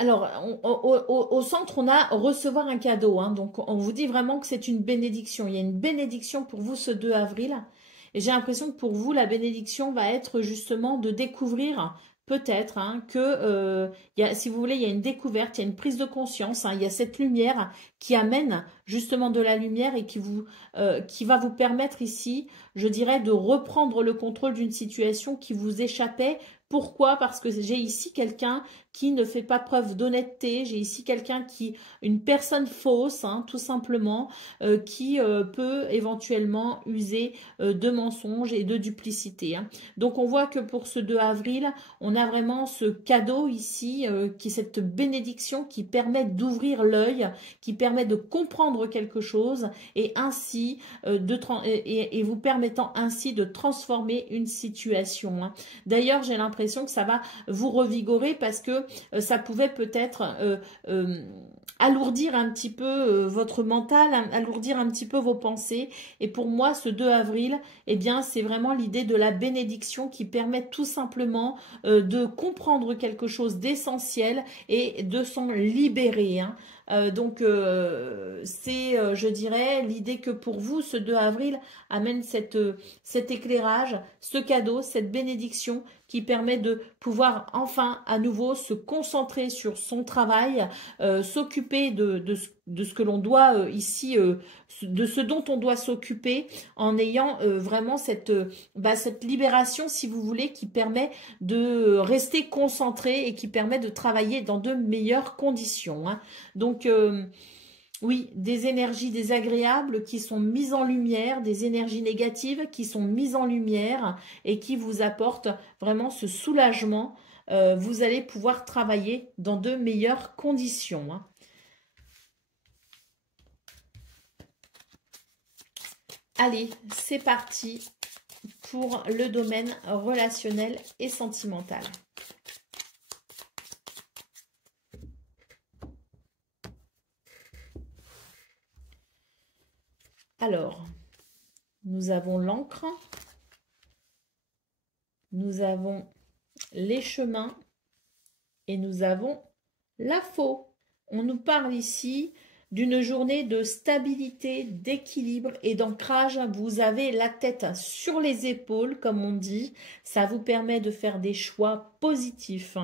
alors, au centre, on a recevoir un cadeau. Hein, donc, on vous dit vraiment que c'est une bénédiction. Il y a une bénédiction pour vous ce 2 avril. Et j'ai l'impression que pour vous, la bénédiction va être justement de découvrir peut-être hein, que, si vous voulez, il y a une découverte, il y a une prise de conscience. Hein, il y a cette lumière qui amène justement de la lumière et qui va vous permettre ici, je dirais, de reprendre le contrôle d'une situation qui vous échappait. Pourquoi? Parce que j'ai ici quelqu'un qui ne fait pas preuve d'honnêteté. J'ai ici quelqu'un une personne fausse, hein, tout simplement, qui peut éventuellement user de mensonges et de duplicité. Hein. Donc, on voit que pour ce 2 avril, on a vraiment ce cadeau ici, qui est cette bénédiction qui permet d'ouvrir l'œil, qui permet de comprendre quelque chose et ainsi, et vous permettant ainsi de transformer une situation. Hein. D'ailleurs, j'ai l'impression que ça va vous revigorer parce que ça pouvait peut-être alourdir un petit peu votre mental, alourdir un petit peu vos pensées. Et pour moi, ce 2 avril, eh bien, c'est vraiment l'idée de la bénédiction qui permet tout simplement de comprendre quelque chose d'essentiel et de s'en libérer. Hein. Donc, c'est, je dirais, l'idée que pour vous, ce 2 avril amène cet éclairage, ce cadeau, cette bénédiction qui permet de pouvoir enfin à nouveau se concentrer sur son travail, s'occuper s'occuper de ce que l'on doit ici, de ce dont on doit s'occuper en ayant vraiment cette libération, si vous voulez, qui permet de rester concentré et qui permet de travailler dans de meilleures conditions, hein. Donc, oui, des énergies désagréables qui sont mises en lumière, des énergies négatives qui sont mises en lumière et qui vous apportent vraiment ce soulagement. Vous allez pouvoir travailler dans de meilleures conditions, hein. Allez, c'est parti pour le domaine relationnel et sentimental. Alors, nous avons l'encre, nous avons les chemins et nous avons la faux. On nous parle ici d'une journée de stabilité, d'équilibre et d'ancrage. Vous avez la tête sur les épaules, comme on dit. Ça vous permet de faire des choix positifs.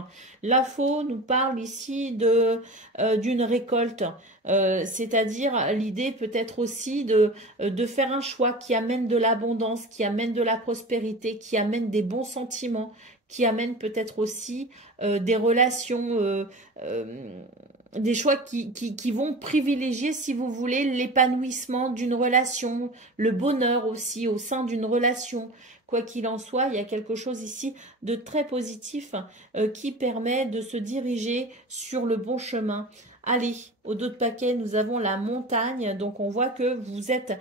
La faux nous parle ici d'une récolte. C'est-à-dire l'idée peut-être aussi de faire un choix qui amène de l'abondance, qui amène de la prospérité, qui amène des bons sentiments, qui amène peut-être aussi des relations, des choix qui vont privilégier, si vous voulez, l'épanouissement d'une relation, le bonheur aussi au sein d'une relation. Quoi qu'il en soit, il y a quelque chose ici de très positif qui permet de se diriger sur le bon chemin. Allez, au dos de paquet, nous avons la montagne. Donc, on voit que vous êtes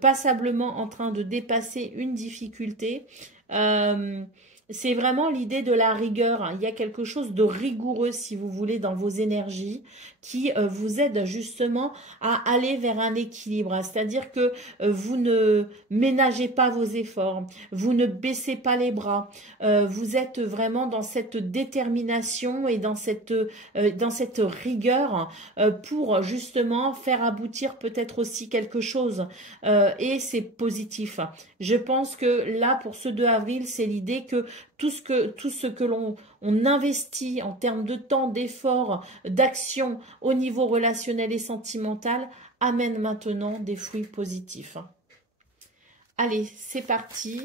passablement en train de dépasser une difficulté. C'est vraiment l'idée de la rigueur. Il y a quelque chose de rigoureux, si vous voulez, dans vos énergies qui vous aide justement à aller vers un équilibre. C'est-à-dire que vous ne ménagez pas vos efforts, vous ne baissez pas les bras. Vous êtes vraiment dans cette détermination et dans cette rigueur pour justement faire aboutir peut-être aussi quelque chose. Et c'est positif. Je pense que là, pour ce 2 avril, c'est l'idée que tout ce que l'on investit en termes de temps, d'effort, d'action au niveau relationnel et sentimental amène maintenant des fruits positifs. Allez, c'est parti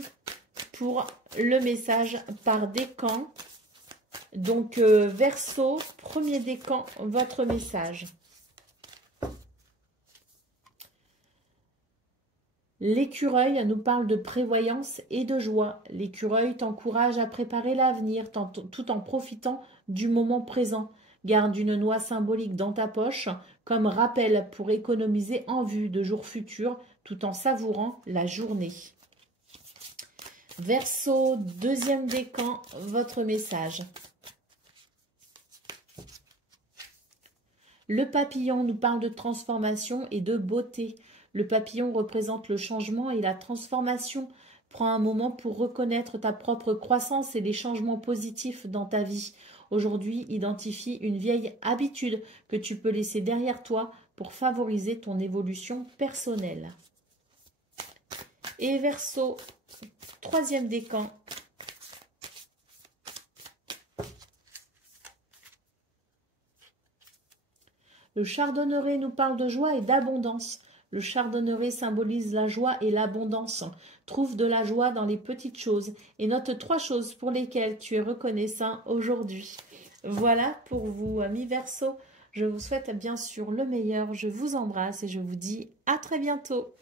pour le message par décan. Donc, Verseau, premier décan, votre message. L'écureuil nous parle de prévoyance et de joie. L'écureuil t'encourage à préparer l'avenir tout en profitant du moment présent. Garde une noix symbolique dans ta poche comme rappel pour économiser en vue de jours futurs tout en savourant la journée. Verseau, deuxième décan, votre message. Le papillon nous parle de transformation et de beauté. Le papillon représente le changement et la transformation. Prends un moment pour reconnaître ta propre croissance et les changements positifs dans ta vie. Aujourd'hui, identifie une vieille habitude que tu peux laisser derrière toi pour favoriser ton évolution personnelle. Et Verseau, troisième décan. Le chardonneret nous parle de joie et d'abondance. Le chardonneret symbolise la joie et l'abondance. Trouve de la joie dans les petites choses et note 3 choses pour lesquelles tu es reconnaissant aujourd'hui. Voilà pour vous, amis Verseau. Je vous souhaite bien sûr le meilleur. Je vous embrasse et je vous dis à très bientôt.